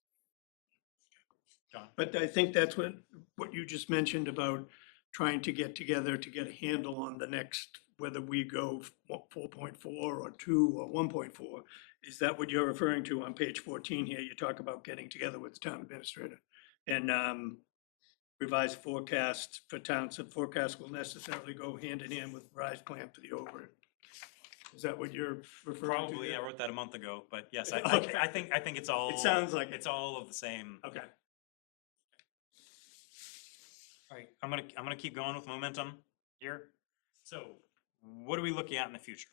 John? But I think that's what you just mentioned about trying to get together to get a handle on the next, whether we go 4.4 or 2 or 1.4. Is that what you're referring to on page 14 here? You talk about getting together with the town administrator and revised forecast for towns. The forecast will necessarily go hand in hand with revised plan for the override. Is that what you're referring to? Probably, I wrote that a month ago, but yes, Okay. I think it's all. It sounds like it. It's all of the same. Okay. All right, I'm gonna keep going with momentum here. So, what are we looking at in the future?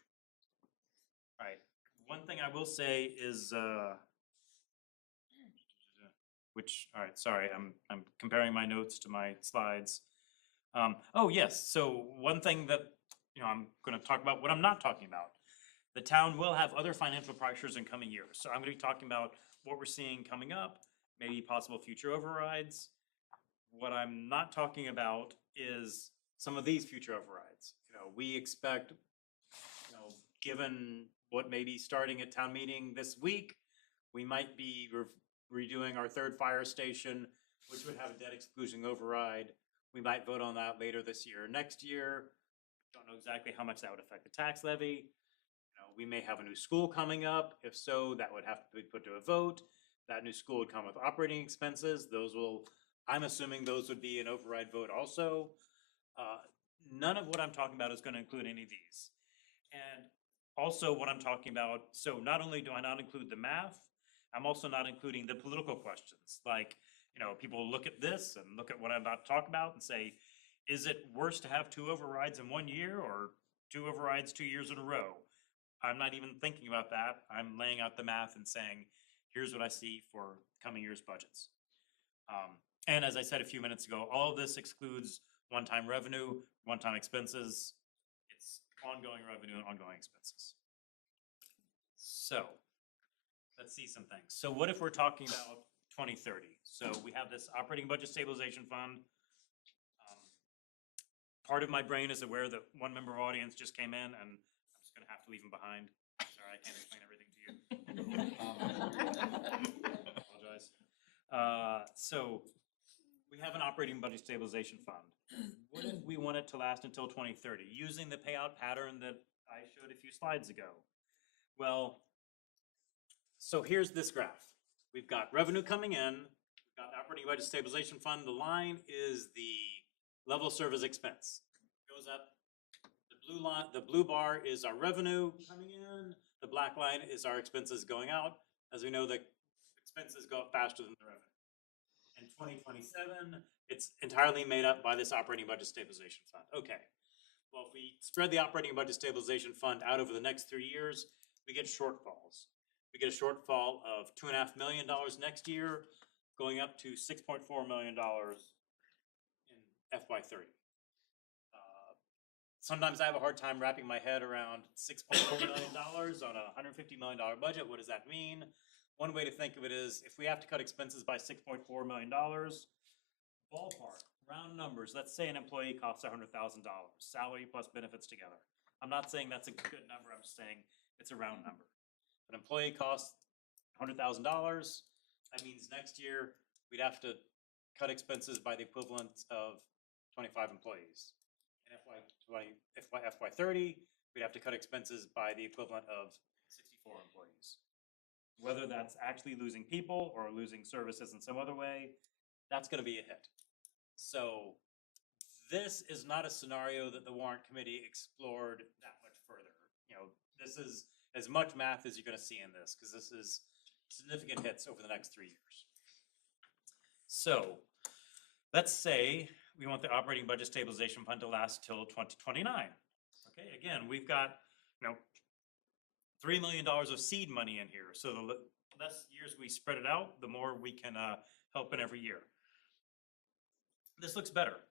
All right, one thing I will say is, all right, sorry, I'm comparing my notes to my slides. Oh yes, so one thing that, I'm gonna talk about what I'm not talking about. The town will have other financial pressures in coming years. So I'm gonna be talking about what we're seeing coming up, maybe possible future overrides. What I'm not talking about is some of these future overrides. We expect, given what may be starting at town meeting this week, we might be redoing our third fire station, which would have a debt exclusion override. We might vote on that later this year or next year. Don't know exactly how much that would affect the tax levy. We may have a new school coming up. If so, that would have to be put to a vote. That new school would come with operating expenses. I'm assuming those would be an override vote also. None of what I'm talking about is going to include any of these. And also what I'm talking about, so not only do I not include the math, I'm also not including the political questions. Like, people look at this and look at what I'm about to talk about and say, is it worse to have 2 overrides in 1 year or 2 overrides 2 years in a row? I'm not even thinking about that. I'm laying out the math and saying, here's what I see for coming year's budgets. And as I said a few minutes ago, all of this excludes one-time revenue, one-time expenses. It's ongoing revenue and ongoing expenses. So, let's see some things. So what if we're talking about 2030? So we have this operating budget stabilization fund. Part of my brain is aware that one member of audience just came in, and I'm just gonna have to leave him behind. Sorry, I can't explain everything to you. Apologize. So we have an operating budget stabilization fund. What if we want it to last until 2030, using the payout pattern that I showed a few slides ago? Well, so here's this graph. We've got revenue coming in, we've got operating budget stabilization fund. The line is the level service expense. Goes up. The blue bar is our revenue coming in. The black line is our expenses going out. As we know, the expenses go up faster than the revenue. In 2027, it's entirely made up by this operating budget stabilization fund. Okay. Well, if we spread the operating budget stabilization fund out over the next 3 years, we get shortfalls. We get a shortfall of $2.5 million next year, going up to $6.4 million in FY30. Sometimes I have a hard time wrapping my head around $6.4 million on a $150 million budget. What does that mean? One way to think of it is if we have to cut expenses by $6.4 million, ballpark, round numbers, let's say an employee costs $100,000, salary plus benefits together. I'm not saying that's a good number, I'm just saying it's a round number. An employee costs $100,000, that means next year we'd have to cut expenses by the equivalent of 25 employees. In FY30, we'd have to cut expenses by the equivalent of 64 employees. Whether that's actually losing people or losing services in some other way, that's gonna be a hit. So this is not a scenario that the Warrant Committee explored that much further. You know, this is as much math as you're gonna see in this, because this is significant hits over the next 3 years. So let's say we want the operating budget stabilization fund to last till 2029. Okay, again, we've got, $3 million of seed money in here. So the less years we spread it out, the more we can help in every year. This looks better.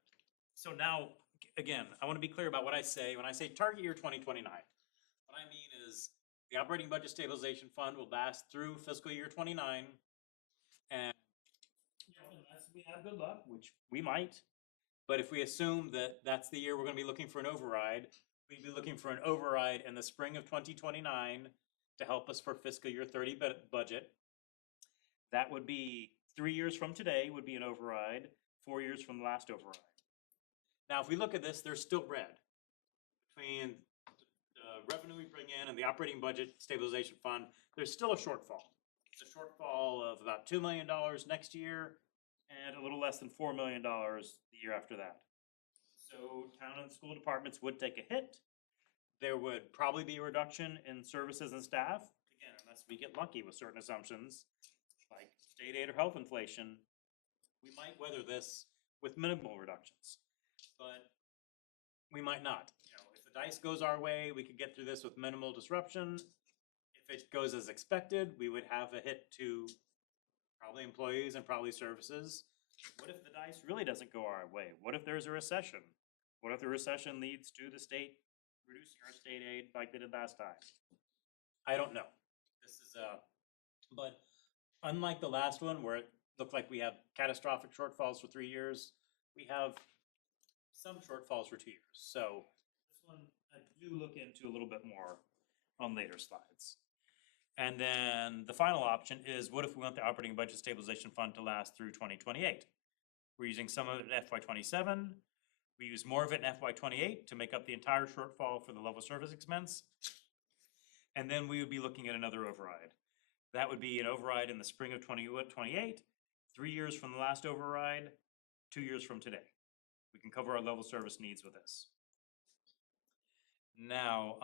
So now, again, I want to be clear about what I say. When I say target year 2029, what I mean is the operating budget stabilization fund will last through fiscal year 29. And unless we have good luck, which we might, but if we assume that that's the year we're going to be looking for an override, we'd be looking for an override in the spring of 2029 to help us for fiscal year 30 budget. That would be 3 years from today would be an override, 4 years from the last override. Now, if we look at this, there's still red between the revenue we bring in and the operating budget stabilization fund. There's still a shortfall. It's a shortfall of about $2 million next year and a little less than $4 million the year after that. So town and school departments would take a hit. There would probably be a reduction in services and staff, again, unless we get lucky with certain assumptions, like state aid or health inflation. We might weather this with minimal reductions, but we might not. If the dice goes our way, we could get through this with minimal disruption. If it goes as expected, we would have a hit to probably employees and probably services. What if the dice really doesn't go our way? What if there's a recession? What if the recession leads to the state reducing our state aid like they did last time? I don't know. This is but unlike the last one where it looked like we have catastrophic shortfalls for 3 years, we have some shortfalls for 2 years. So this one I do look into a little bit more on later slides. And then the final option is, what if we want the operating budget stabilization fund to last through 2028? We're using some of it in FY27. We use more of it in FY28 to make up the entire shortfall for the level service expense. And then we would be looking at another override. That would be an override in the spring of 2028, 3 years from the last override, 2 years from today. We can cover our level service needs with this. Now,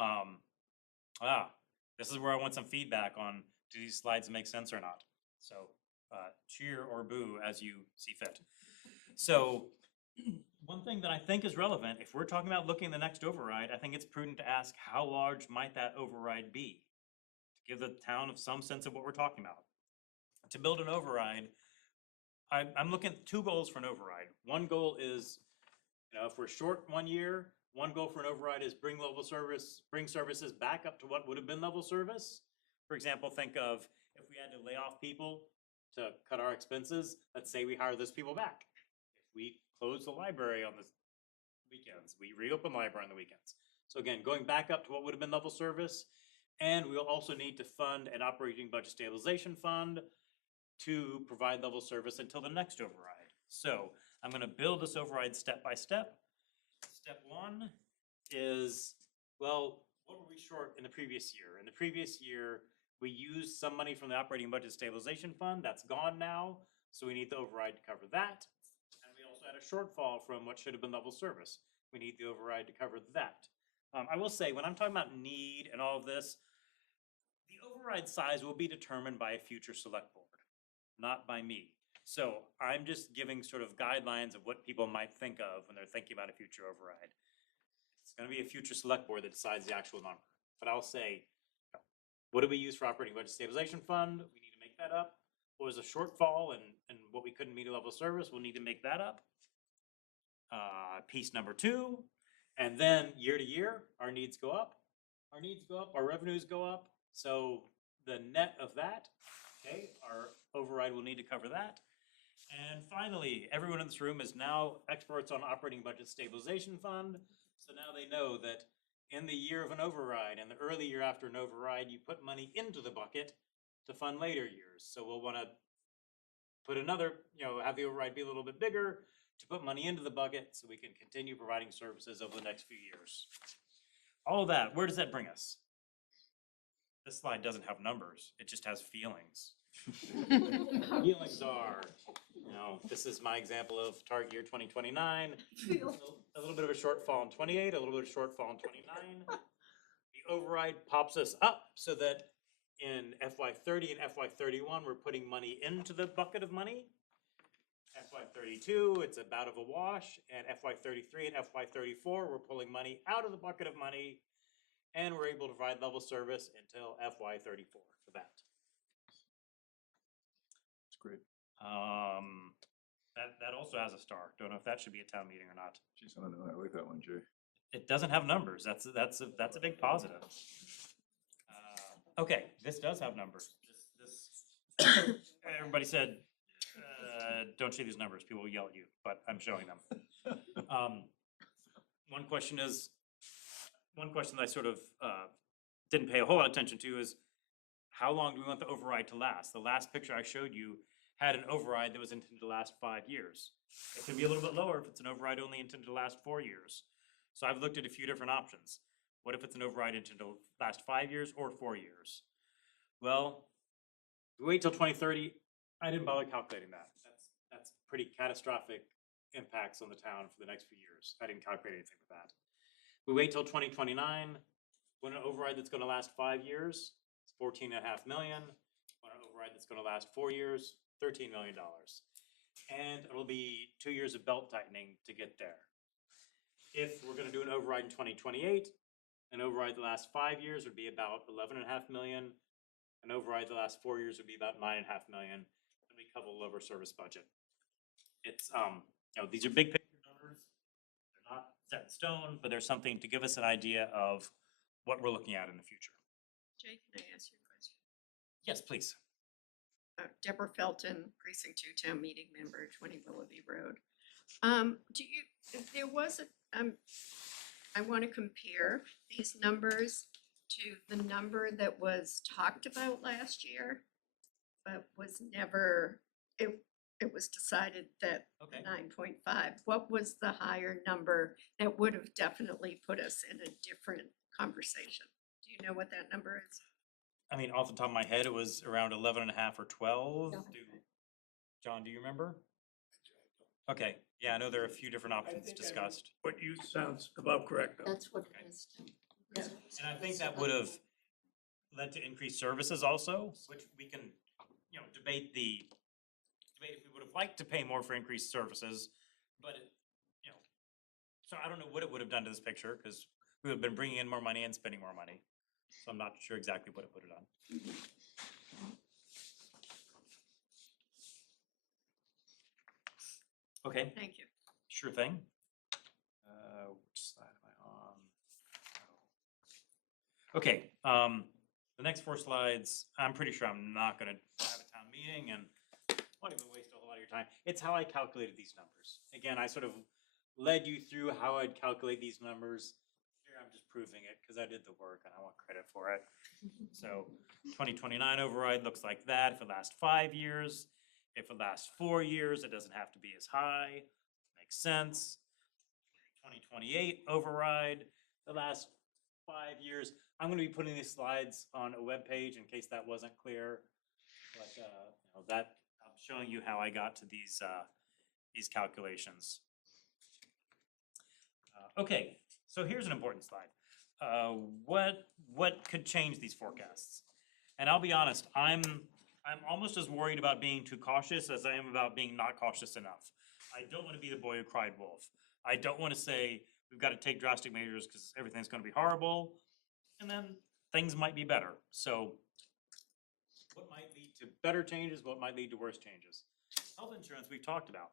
this is where I want some feedback on, do these slides make sense or not? So cheer or boo as you see fit. So One thing that I think is relevant, if we're talking about looking at the next override, I think it's prudent to ask how large might that override be? To give the town of some sense of what we're talking about. To build an override, I'm looking at two goals for an override. One goal is, if we're short 1 year, one goal for an override is bring services back up to what would have been level service. For example, think of if we had to lay off people to cut our expenses, let's say we hire those people back. If we close the library on the weekends, we reopen the library on the weekends. So again, going back up to what would have been level service, and we'll also need to fund an operating budget stabilization fund to provide level service until the next override. So I'm gonna build this override step by step. Step one is, well, what were we short in the previous year? In the previous year, we used some money from the operating budget stabilization fund. That's gone now. So we need the override to cover that. And we also had a shortfall from what should have been level service. We need the override to cover that. I will say, when I'm talking about need and all of this, the override size will be determined by a future select board, not by me. So I'm just giving sort of guidelines of what people might think of when they're thinking about a future override. It's gonna be a future select board that decides the actual number. But I'll say, what do we use for operating budget stabilization fund? We need to make that up. What was a shortfall and what we couldn't meet a level of service, we'll need to make that up. Piece number two, and then year to year, our needs go up. Our needs go up, our revenues go up. So the net of that, okay, our override will need to cover that. And finally, everyone in this room is now experts on operating budget stabilization fund. So now they know that in the year of an override and the early year after an override, you put money into the bucket to fund later years. So we'll want to put another, have the override be a little bit bigger to put money into the bucket so we can continue providing services over the next few years. All of that, where does that bring us? This slide doesn't have numbers, it just has feelings. Feelings are, this is my example of target year 2029. A little bit of a shortfall in 28, a little bit of shortfall in 29. The override pops us up so that in FY30 and FY31, we're putting money into the bucket of money. FY32, it's about of a wash, and FY33 and FY34, we're pulling money out of the bucket of money, and we're able to provide level service until FY34 for that. It's great. That also has a star. Don't know if that should be a town meeting or not. Geez, I don't know. I like that one, Jay. It doesn't have numbers. That's a big positive. Okay, this does have numbers. Everybody said, don't show these numbers. People will yell at you, but I'm showing them. One question that I sort of didn't pay a whole lot of attention to is, how long do we want the override to last? The last picture I showed you had an override that was intended to last 5 years. It could be a little bit lower if it's an override only intended to last 4 years. So I've looked at a few different options. What if it's an override intended to last 5 years or 4 years? Well, if we wait till 2030, I didn't bother calculating that. That's pretty catastrophic impacts on the town for the next few years. I didn't calculate anything with that. We wait till 2029, when an override that's gonna last 5 years, it's 14.5 million. When an override that's gonna last 4 years, $13 million. And it'll be 2 years of belt tightening to get there. If we're gonna do an override in 2028, an override the last 5 years would be about 11.5 million. An override the last 4 years would be about 9.5 million. And we cover the lower service budget. It's, these are big picture numbers. They're not set in stone, but there's something to give us an idea of what we're looking at in the future. Jay, can I ask you a question? Yes, please. Deborah Felton, Precinct 2 Town Meeting Member, 20 Willoughby Road. If there was I want to compare these numbers to the number that was talked about last year, but was never, it was decided that Okay. 9.5. What was the higher number that would have definitely put us in a different conversation? Do you know what that number is? I mean, off the top of my head, it was around 11.5 or 12. No. John, do you remember? Okay, yeah, I know there are a few different options discussed. What you sounds about correct. though. That's what it is. Yeah. And I think that would have led to increased services also, which we can, debate if we would have liked to pay more for increased services, but So I don't know what it would have done to this picture, because we would have been bringing in more money and spending more money. So I'm not sure exactly what it would have done. Okay, Thank you. sure thing. Which slide am I on? Oh. Okay, the next 4 slides, I'm pretty sure I'm not gonna have a town meeting and won't even waste a whole lot of your time. It's how I calculated these numbers. Again, I sort of led you through how I'd calculate these numbers. Here I'm just proving it because I did the work and I want credit for it. So 2029 override looks like that if it lasts 5 years. If it lasts 4 years, it doesn't have to be as high. Makes sense. 2028 override, the last 5 years. I'm gonna be putting these slides on a web page in case that wasn't clear. But you know, that I'm showing you how I got to these calculations. Okay, so here's an important slide. What could change these forecasts? And I'll be honest, I'm almost as worried about being too cautious as I am about being not cautious enough. I don't want to be the boy who cried wolf. I don't want to say we've got to take drastic measures because everything's going to be horrible, and then things might be better. So what might lead to better changes? What might lead to worse changes? Health insurance we've talked about.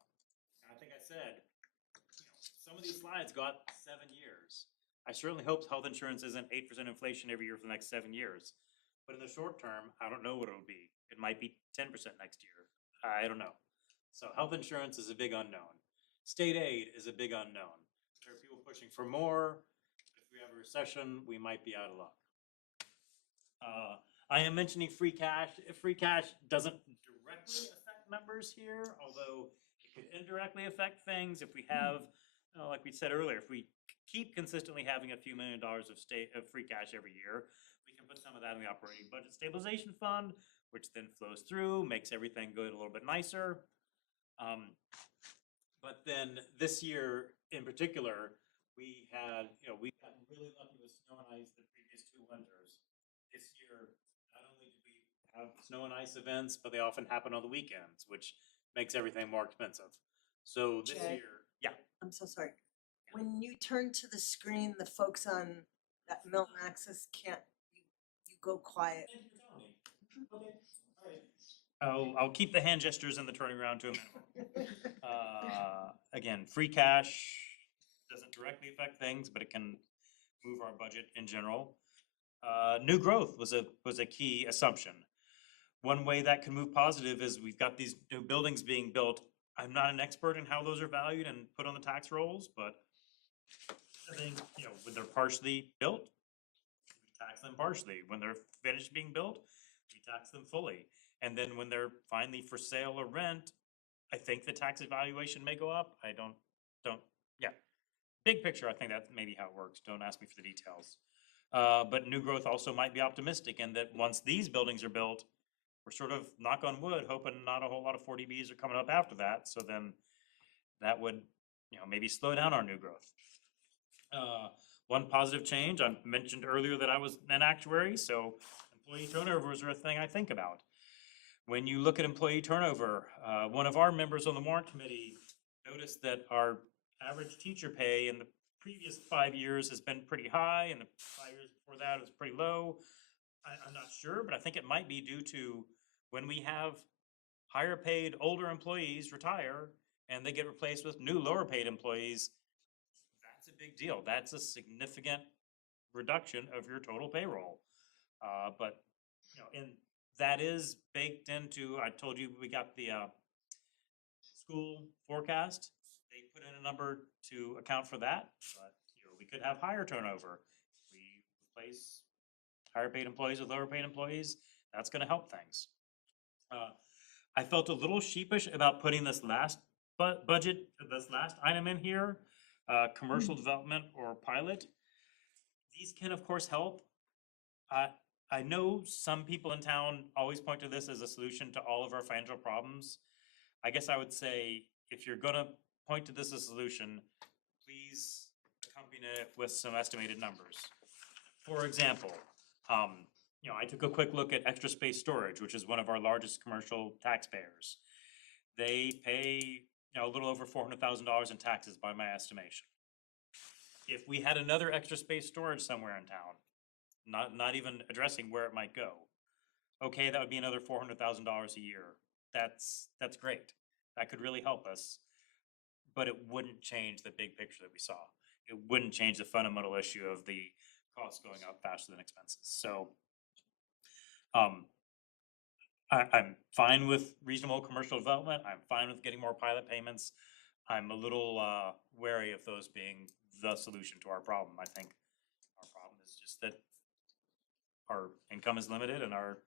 And I think I said, you know, some of these slides got 7 years. I certainly hope health insurance isn't 8% inflation every year for the next 7 years. But in the short term, I don't know what it'll be. It might be 10% next year. I don't know. So health insurance is a big unknown. State aid is a big unknown. There are people pushing for more. If we have a recession, we might be out of luck. I am mentioning free cash. Free cash doesn't directly affect members here, although it could indirectly affect things if we have, like we said earlier, if we keep consistently having a few $1 million of free cash every year, we can put some of that in the operating budget stabilization fund, which then flows through, makes everything go a little bit nicer. But then this year in particular, we got really lucky with snow and ice the previous 2 winters. This year, not only do we have snow and ice events, but they often happen on the weekends, which makes everything more expensive. So this Jay? year, yeah. I'm so sorry. When you turn to the screen, the folks on that Milton Access can't, you go quiet. Thank you for telling me. Okay, all right. I'll keep the hand gestures and the turning around to a minimum. Again, free cash doesn't directly affect things, but it can move our budget in general. New growth was a key assumption. One way that can move positive is we've got these new buildings being built. I'm not an expert in how those are valued and put on the tax rolls, but I think, you know, when they're partially built, we tax them partially. When they're finished being built, we tax them fully. And then when they're finally for sale or rent, I think the tax evaluation may go up. I don't, yeah. Big picture, I think that's maybe how it works. Don't ask me for the details. But new growth also might be optimistic in that once these buildings are built, we're sort of, knock on wood, hoping not a whole lot of 40Bs are coming up after that. So then that would, you know, maybe slow down our new growth. One positive change, I mentioned earlier that I was an actuary, so employee turnovers are a thing I think about. When you look at employee turnover, one of our members on the Warrant Committee noticed that our average teacher pay in the previous 5 years has been pretty high, and the 5 years before that was pretty low. I'm not sure, but I think it might be due to when we have higher paid older employees retire and they get replaced with new lower paid employees, that's a big deal. That's a significant reduction of your total payroll. But you know, and that is baked into, I told you we got the school forecast. They put in a number to account for that, but you know, we could have higher turnover. We replace higher paid employees with lower paid employees. That's going to help things. I felt a little sheepish about putting this last this last item in here, commercial development or pilot. These can of course help. I know some people in town always point to this as a solution to all of our financial problems. I guess I would say if you're gonna point to this as a solution, please accompany it with some estimated numbers. For example, you know, I took a quick look at Extra Space Storage, which is one of our largest commercial taxpayers. They pay, you know, a little over $400,000 in taxes by my estimation. if we had another extra space storage somewhere in town, not even addressing where it might go, okay, that would be another $400,000 a year. That's great. That could really help us. But it wouldn't change the big picture that we saw. It wouldn't change the fundamental issue of the costs going up faster than expenses. So I'm fine with reasonable commercial development. I'm fine with getting more pilot payments. I'm a little wary of those being the solution to our problem. I think our problem is just that our income is limited and our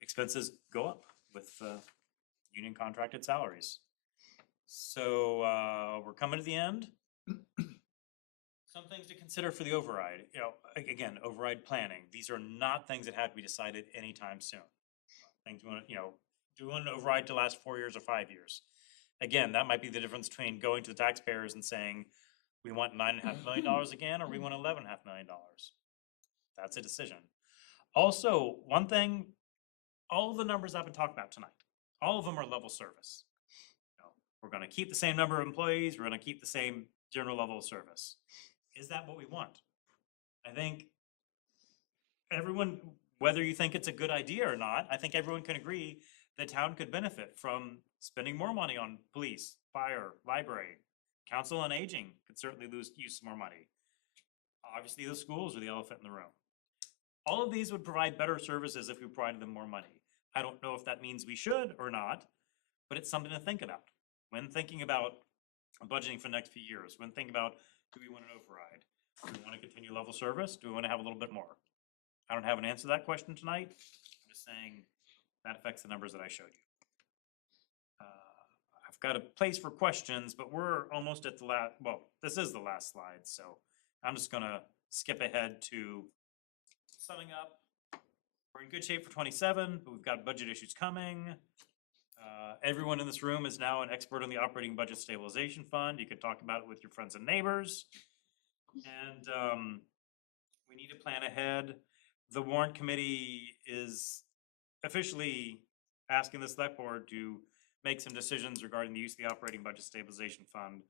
expenses go up with union contracted salaries. So we're coming to the end. Some things to consider for the override, you know, again, override planning. These are not things that have to be decided anytime soon. Things we want, you know, do we want an override to last 4 years or 5 years? Again, that might be the difference between going to the taxpayers and saying, we want $9.5 million again, or we want $11.5 million. That's a decision. Also, one thing, all the numbers I've been talking about tonight, all of them are level service. You know, we're gonna keep the same number of employees, we're gonna keep the same general level of service. Is that what we want? I think everyone, whether you think it's a good idea or not, I think everyone can agree the town could benefit from spending more money on police, fire, library. Council on Aging could certainly use some more money. Obviously, the schools are the elephant in the room. All of these would provide better services if we provided them more money. I don't know if that means we should or not, but it's something to think about. When thinking about budgeting for the next few years, when thinking about, do we want an override? Do we want to continue level service? Do we want to have a little bit more? I don't have an answer to that question tonight. I'm just saying that affects the numbers that I showed you. I've got a place for questions, but we're almost at the last, well, this is the last slide, so I'm just gonna skip ahead to summing up. We're in good shape for 27, but we've got budget issues coming. Everyone in this room is now an expert on the operating budget stabilization fund. You could talk about it with your friends and neighbors. And we need to plan ahead. The Warrant Committee is officially asking the select board to make some decisions regarding the use of the operating budget stabilization fund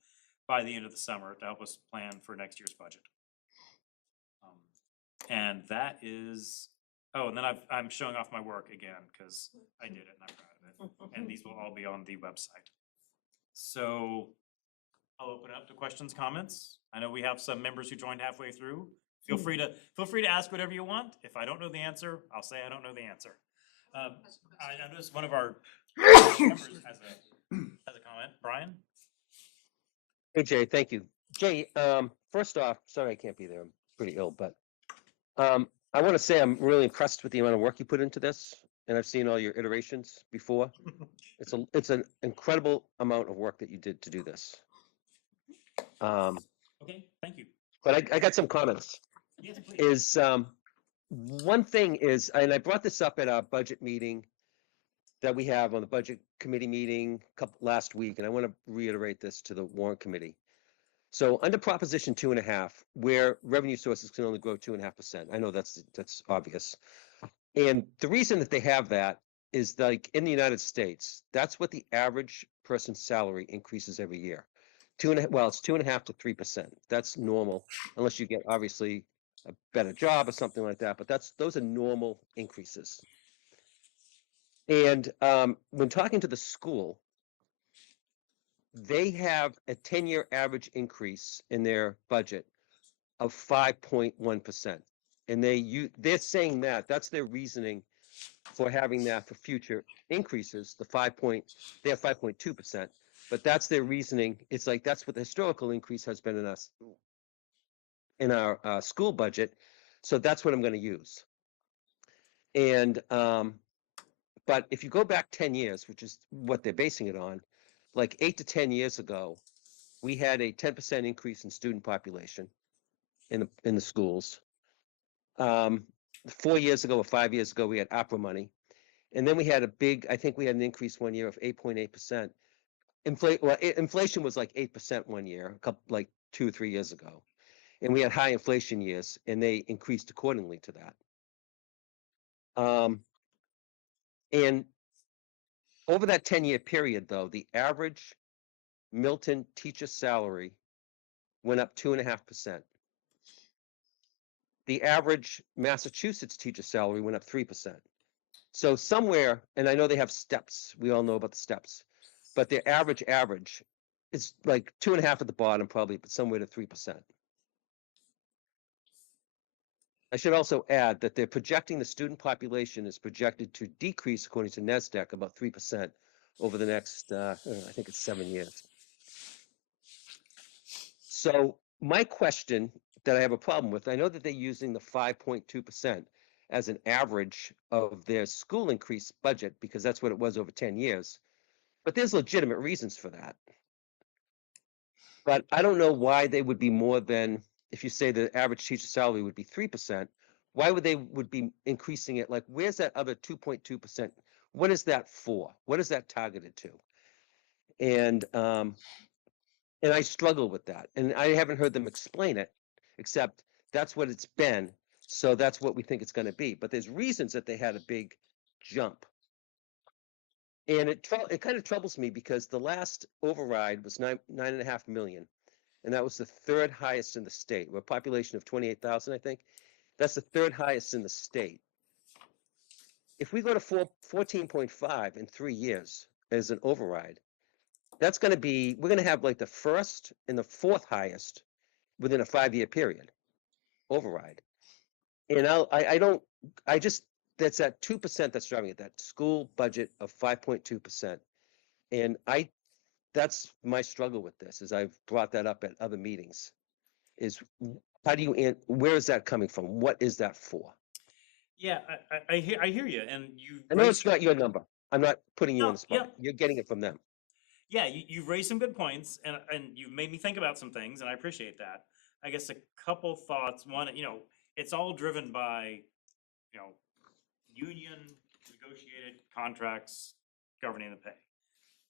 by the end of the summer to help us plan for next year's budget. And that is, oh, and then I'm showing off my work again because I did it and I'm proud of it. And these will all be on the website. So I'll open it up to questions, comments. I know we have some members who joined halfway through. Feel free to ask whatever you want. If I don't know the answer, I'll say I don't know the answer. I noticed one of our members has a comment. Brian? Hey, Jay, thank you. Jay, first off, sorry I can't be there. I'm pretty ill, but I want to say I'm really impressed with the amount of work you put into this, and I've seen all your iterations before. It's an incredible amount of work that you did to do this. Okay, thank you. But I got some comments. Yes, please. One thing is, and I brought this up at our budget meeting that we have on the budget committee meeting last week, and I want to reiterate this to the warrant committee. So under Proposition 2.5, where revenue sources can only grow 2.5%, I know that's obvious. And the reason that they have that is like in the United States, that's what the average person's salary increases every year. It's 2.5 to 3%. That's normal, unless you get obviously a better job or something like that. But those are normal increases. And when talking to the school, they have a 10-year average increase in their budget of 5.1%. And they're saying that's their reasoning for having that for future increases. They have 5.2%, but that's their reasoning. It's like that's what the historical increase has been in our school budget. So that's what I'm going to use. And but if you go back 10 years, which is what they're basing it on, like 8 to 10 years ago, we had a 10% increase in student population in the schools. 4 years ago or 5 years ago, we had opera money. And then we had I think we had an increase one year of 8.8%. Inflation was like 8% one year, like 2 or 3 years ago. And we had high inflation years, and they increased accordingly to that. And over that 10-year period, though, the average Milton teacher salary went up 2.5%. The average Massachusetts teacher salary went up 3%. So somewhere, and I know they have steps, we all know about the steps, but their average is like 2.5 at the bottom probably, but somewhere to 3%. I should also add that they're projecting the student population is projected to decrease, according to NASDAQ, about 3% over the next, I think it's 7 years. So my question that I have a problem with, I know that they're using the 5.2% as an average of their school increase budget because that's what it was over 10 years. But there's legitimate reasons for that. But I don't know why they would be more than, if you say the average teacher salary would be 3%, why would they be increasing it? Like, where's that other 2.2%? What is that for? What is that targeted to? And I struggle with that. And I haven't heard them explain it, except that's what it's been. So that's what we think it's going to be. But there's reasons that they had a big jump. And it kind of troubles me because the last override was 9.5 million. And that was the third highest in the state. We're a population of 28,000, I think. That's the third highest in the state. If we go to 14.5 in 3 years as an override, that's going to be, we're going to have like the first and the fourth highest within a 5-year period override. And that's that 2% that's driving it, that school budget of 5.2%. And that's my struggle with this, is I've brought that up at other meetings, is where is that coming from? What is that for? Yeah, I hear you, and you. I know it's not your number. I'm not putting you on No, the spot. You're getting it from them. Yeah, you've raised some good points, and you've made me think about some things, and I appreciate that. I guess a couple thoughts. One, it's all driven by, union negotiated contracts governing the pay.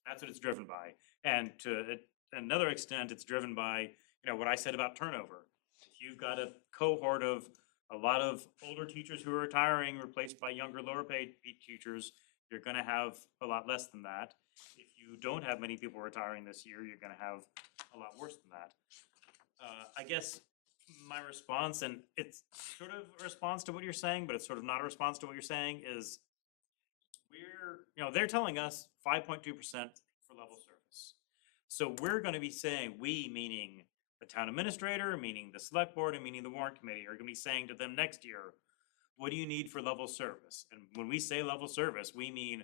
That's what it's driven by. And to another extent, it's driven by, what I said about turnover. If you've got a cohort of a lot of older teachers who are retiring, replaced by younger, lower paid teachers, you're going to have a lot less than that. If you don't have many people retiring this year, you're going to have a lot worse than that. I guess my response, and it's sort of a response to what you're saying, but it's sort of not a response to what you're saying, is they're telling us 5.2% for level service. So we're going to be saying, we meaning the town administrator, meaning the select board, and meaning the warrant committee, are going to be saying to them next year, what do you need for level service? And when we say level service, we mean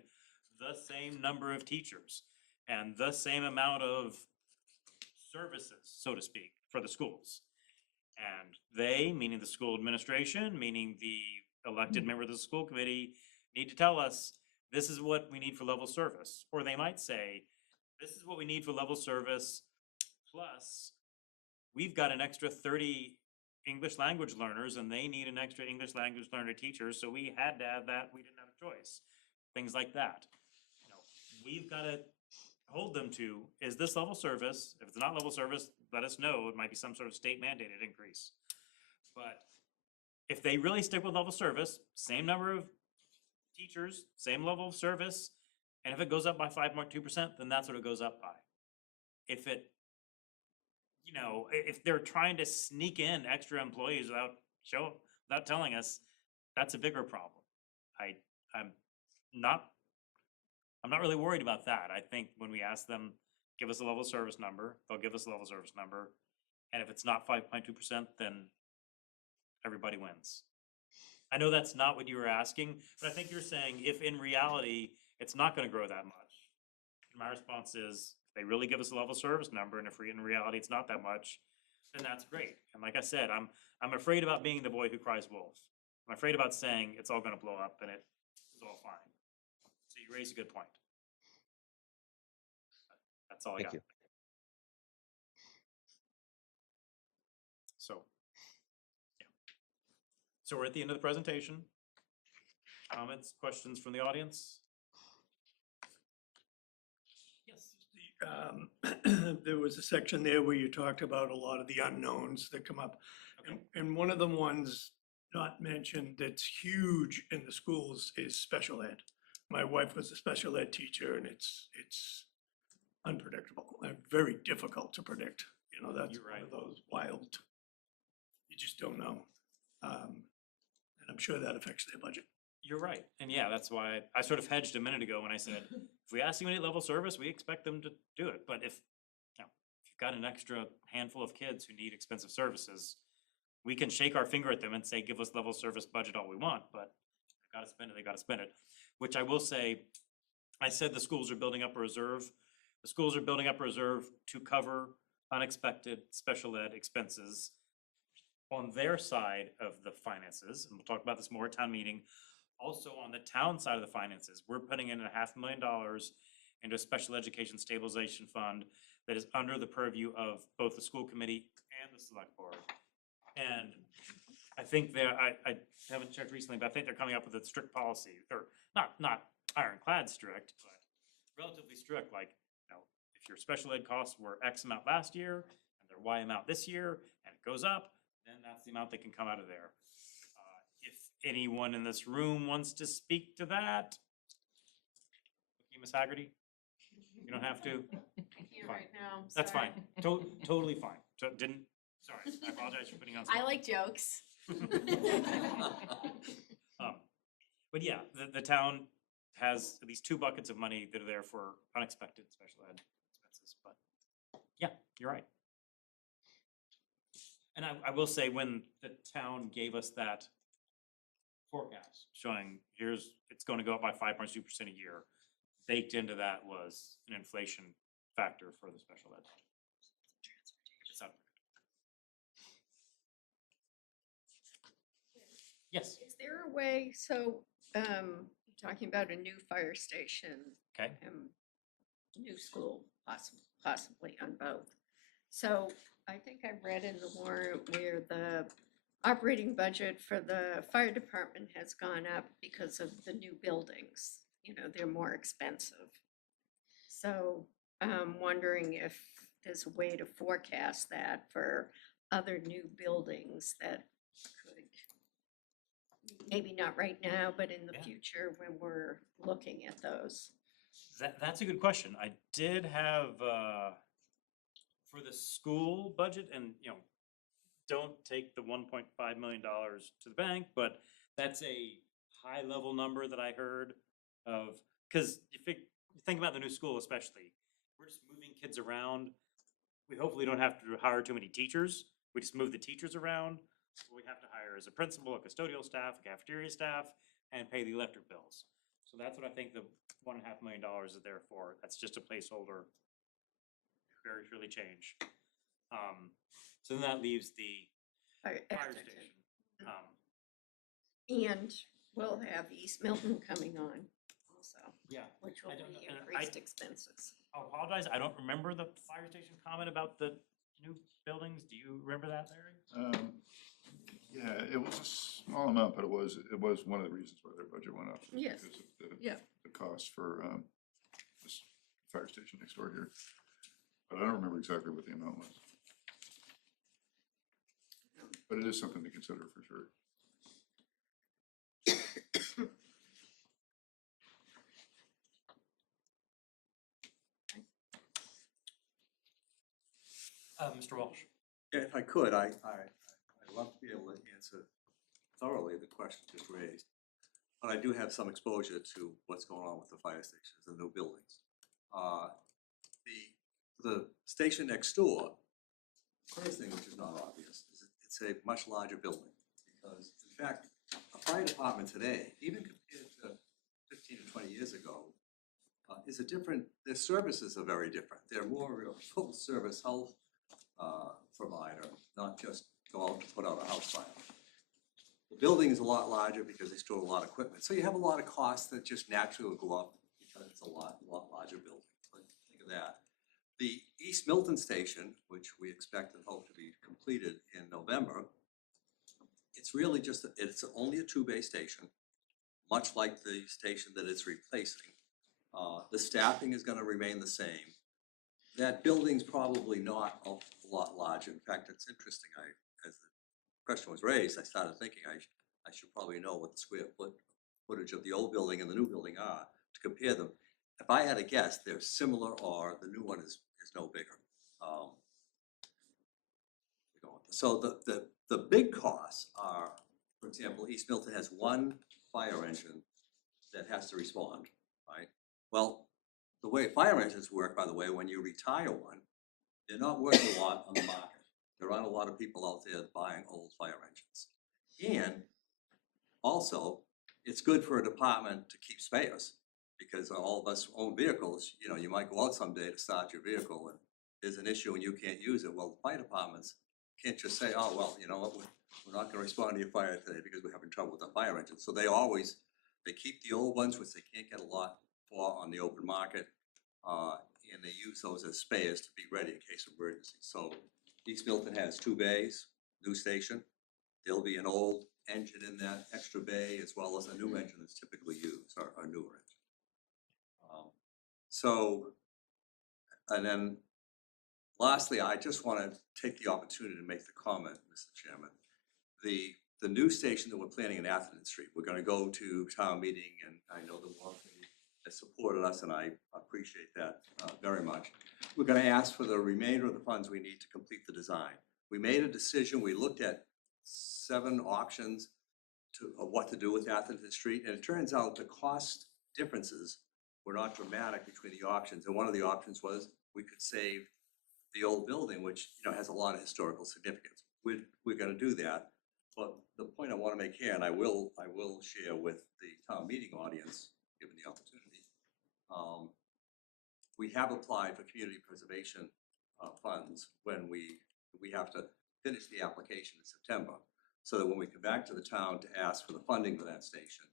the same number of teachers and the same amount of services, so to speak, for the schools. And they, meaning the school administration, meaning the elected member of the school committee, need to tell us, this is what we need for level service. Or they might say, this is what we need for level service, plus we've got an extra 30 English language learners and they need an extra English language learner teacher, so we had to add that, we didn't have a choice. Things like that. We've got to hold them to, is this level service? If it's not level service, let us know. It might be some sort of state mandated increase. But if they really stick with level service, same number of teachers, same level of service, and if it goes up by 5.2%, then that's what it goes up by. If if they're trying to sneak in extra employees without telling us, that's a bigger problem. I'm not really worried about that. I think when we ask them, give us a level service number, they'll give us a level service number. And if it's not 5.2%, then everybody wins. I know that's not what you were asking, but I think you're saying if in reality, it's not going to grow that much. And my response is, if they really give us a level service number, and if in reality it's not that much, then that's great. And like I said, I'm afraid about being the boy who cries wolf. I'm afraid about saying it's all going to blow up and it is all fine. So you raise a good point. That's all I got. Thank you. So, yeah. So we're at the end of the presentation. Comments, questions from the audience? Yes. There was a section there where you talked about a lot of the unknowns that come up. Okay. And one of the ones not mentioned that's huge in the schools is special ed. My wife was a special ed teacher and it's unpredictable, very difficult to predict, You know, that's You're one right. of those wild, you just don't know. And I'm sure that affects their budget. You're right, and yeah, that's why I sort of hedged a minute ago when I said, if we ask them to need level service, we expect them to do it, but if, you know, if you've got an extra handful of kids who need expensive services, we can shake our finger at them and say, give us level service budget all we want, but they gotta spend it, they gotta spend it. Which I will say, I said the schools are building up a reserve. The schools are building up a reserve to cover unexpected special ed expenses on their side of the finances, and we'll talk about this more at town meeting. Also, on the town side of the finances, we're putting in $500,000 into a special education stabilization fund that is under the purview of both the school committee and the select board. And I think I haven't checked recently, but I think they're coming up with a strict policy, or not ironclad strict, but relatively strict, like, you know, if your special ed costs were X amount last year, and they're Y amount this year, and it goes up, then that's the amount that can come out of there. If anyone in this room wants to speak to that, okay, Ms. Haggerty, you don't have to. I can't Fine. right now, That's sorry. fine. Totally fine. Sorry, I apologize for putting you on. I spot. like jokes. But yeah, the town has at least 2 buckets of money that are there for unexpected special ed expenses, but yeah, you're right. And I will say, when the town gave us that forecast showing it's gonna go up by 5.2% a year, baked into that was an inflation factor for the special ed. It's up. Yes, Is there a way, so, you're talking about a new fire station, okay. new school, possibly on both. So I think I read in the warrant where the operating budget for the fire department has gone up because of the new buildings. You know, they're more expensive. So I'm wondering if there's a way to forecast that for other new buildings that could, maybe not right now, but in the Yeah. future when we're looking at those. That's a good question. I did have, for the school budget, and, you know, don't take the $1.5 million to the bank, but that's a high level number that I heard of, cause you think about the new school especially, we're just moving kids around. We hopefully don't have to hire too many teachers. We just move the teachers around. What we have to hire is a principal, a custodial staff, a cafeteria staff, and pay the electric bills. So that's what I think the $1.5 million is there for. That's just a placeholder. Very surely change. So then that leaves the fire station. And we'll have East Milton coming on also, Yeah, which will I don't be know, and increased expenses. I'll apologize, I don't remember the fire station comment about the new buildings. Do you remember that, Larry? Yeah, it was a small amount, but it was one of the reasons why their budget went up. Was Yes. Because of Yeah. the cost for, this fire station next door here. But I don't remember exactly what the amount was. But it is something to consider for sure. Mr. Walsh? Yeah, if I could, I'd love to be able to answer thoroughly the question just raised. But I do have some exposure to what's going on with the fire stations and new buildings. The station next door, first thing which is not obvious, is it's a much larger building. Because in fact, a fire department today, even compared to 15 or 20 years ago, is a different, their services are very different. They're more of a full service health provider, not just go out and put out a house fire. The building is a lot larger because they store a lot of equipment. So you have a lot of costs that just naturally will go up because it's a lot larger building. But think of that. The East Milton station, which we expect and hope to be completed in November, it's really just, it's only a 2-bay station, much like the station that it's replacing. The staffing is gonna remain the same. That building's probably not a lot larger. In fact, it's interesting, as the question was raised, I started thinking I should probably know what the square footage of the old building and the new building are to compare them. If I had to guess, they're similar or the new one is no bigger. So the big costs are, for example, East Milton has one fire engine that has to respond, right? Well, the way fire engines work, by the way, when you retire one, they're not worth a lot on the market. There aren't a lot of people out there buying old fire engines. And also, it's good for a department to keep spares, because all of us own vehicles, you know, you might go out someday to start your vehicle and there's an issue and you can't use it. Well, fire departments can't just say, oh, well, you know what, we're not gonna respond to your fire today because we're having trouble with the fire engine. So they keep the old ones, which they can't get a lot for on the open market, and they use those as spares to be ready in case of emergency. So East Milton has 2 bays, new station. There'll be an old engine in that extra bay as well as a new engine that's typically used, or a newer engine. And then lastly, I just want to take the opportunity to make the comment, Mr. Chairman. The new station that we're planning in Atherton Street, we're going to go to town meeting, and I know the Warrant Committee has supported us, and I appreciate that very much. We're going to ask for the remainder of the funds we need to complete the design. We made a decision, we looked at 7 options of what to do with Atherton Street, and it turns out the cost differences were not dramatic between the options. And one of the options was we could save the old building, which, you know, has a lot of historical significance. We're going to do that. But the point I want to make here, and I will share with the town meeting audience, given the opportunity, we have applied for community preservation funds when we have to finish the application in September, so that when we come back to the town to ask for the funding for that station,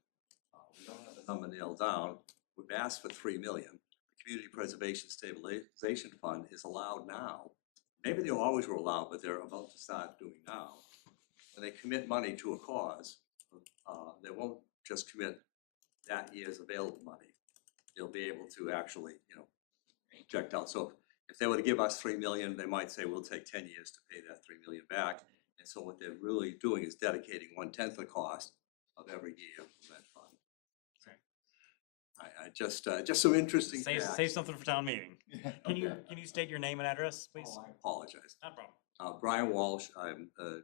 we don't have the number nailed down. We've asked for 3 million. The Community Preservation Stabilization Fund is allowed now. Maybe they always were allowed, but they're about to start doing now. When they commit money to a cause, they won't just commit that year's available money. They'll be able to actually, you know, project out. So if they were to give us 3 million, they might say, we'll take 10 years to pay that 3 million back. And so what they're really doing is dedicating 1/10 of the cost of every year from that fund. I just some interesting facts. Save something for town meeting. Can you state your name and address, please? Oh, I apologize. No problem. Brian Walsh, I'm a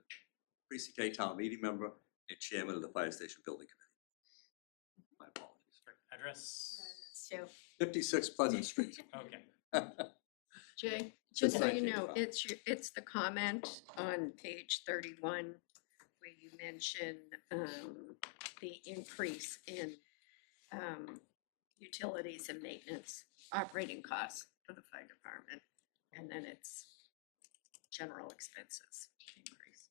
Precinct 8 town meeting member and chairman of the Fire Station Building Committee. My apologies. Address? So, 56 Pleasant Street. Okay. Jay, just so Thank you you. know, it's the comment on page 31 where you mention the increase in utilities and maintenance operating costs for the fire department, and then it's general expenses increase.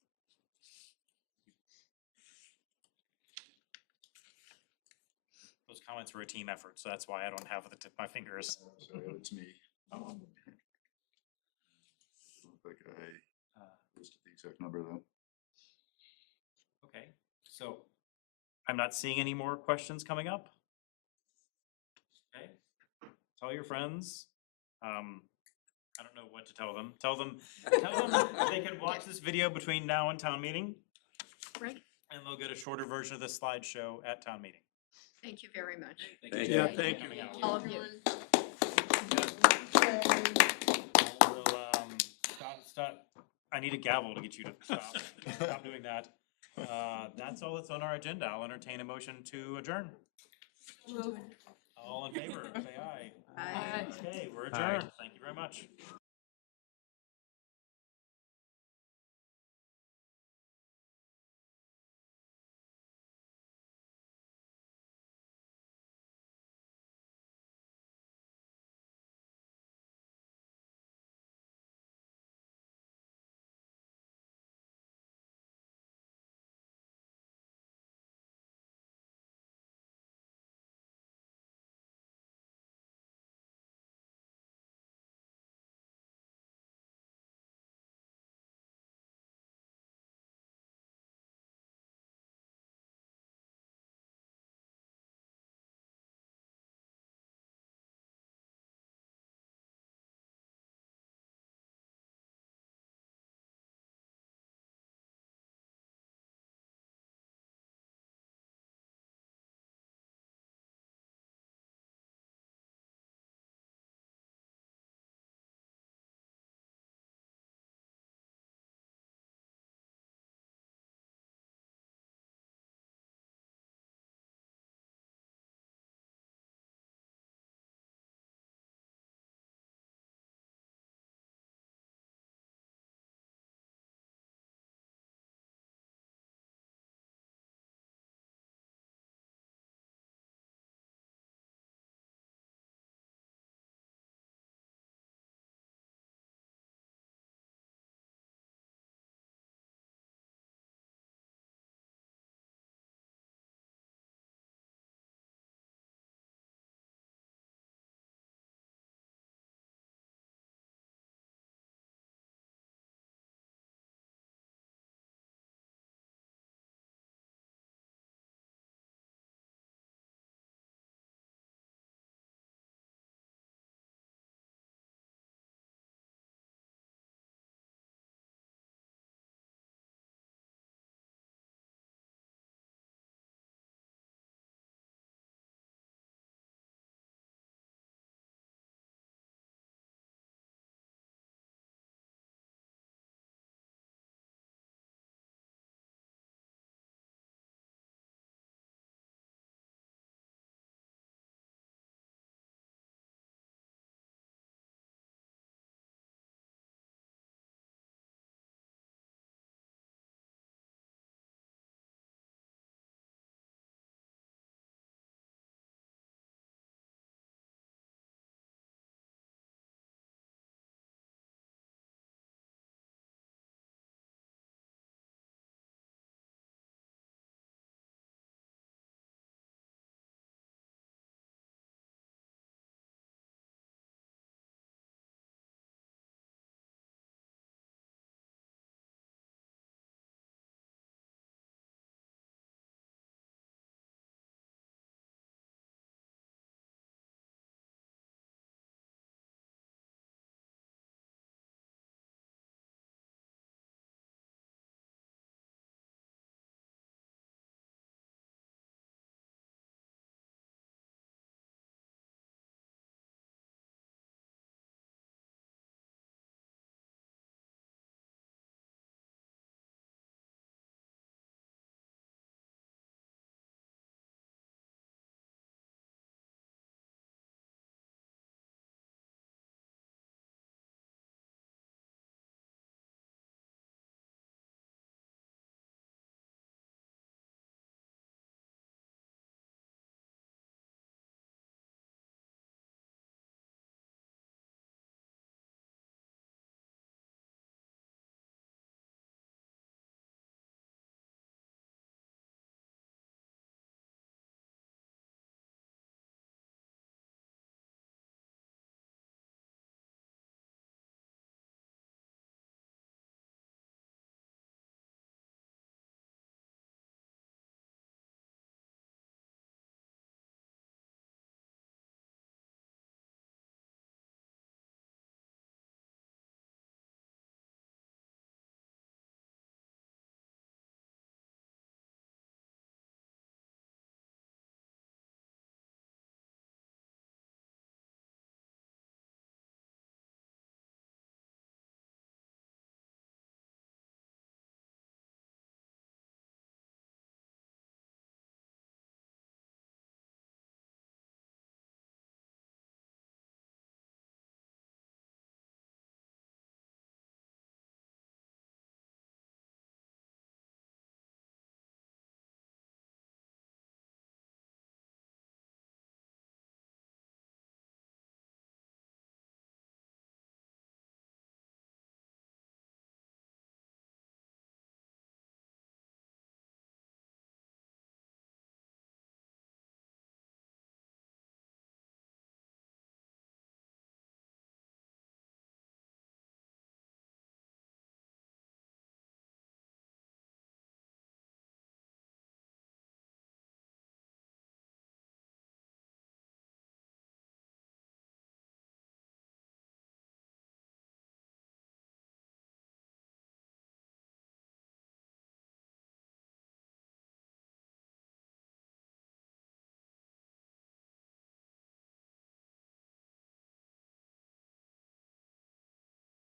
Those comments were a team effort, so that's why I don't have it at the tip of my fingers. So it's me. Look like I listed the exact number though. Okay, so I'm not seeing any more questions coming up. Okay, tell your friends. I don't know what to tell them. Tell them they can watch this video between now and town meeting, Right, and they'll get a shorter version of this slideshow at town meeting. thank you very much. Thank you. Yeah, thank you. Coming out. All of you. We'll, stop. I need a gavel to get you to stop doing that. That's all that's on our agenda. I'll entertain a motion to adjourn. All in favor, say aye. Aye. Okay, we're adjourned. Thank you very much.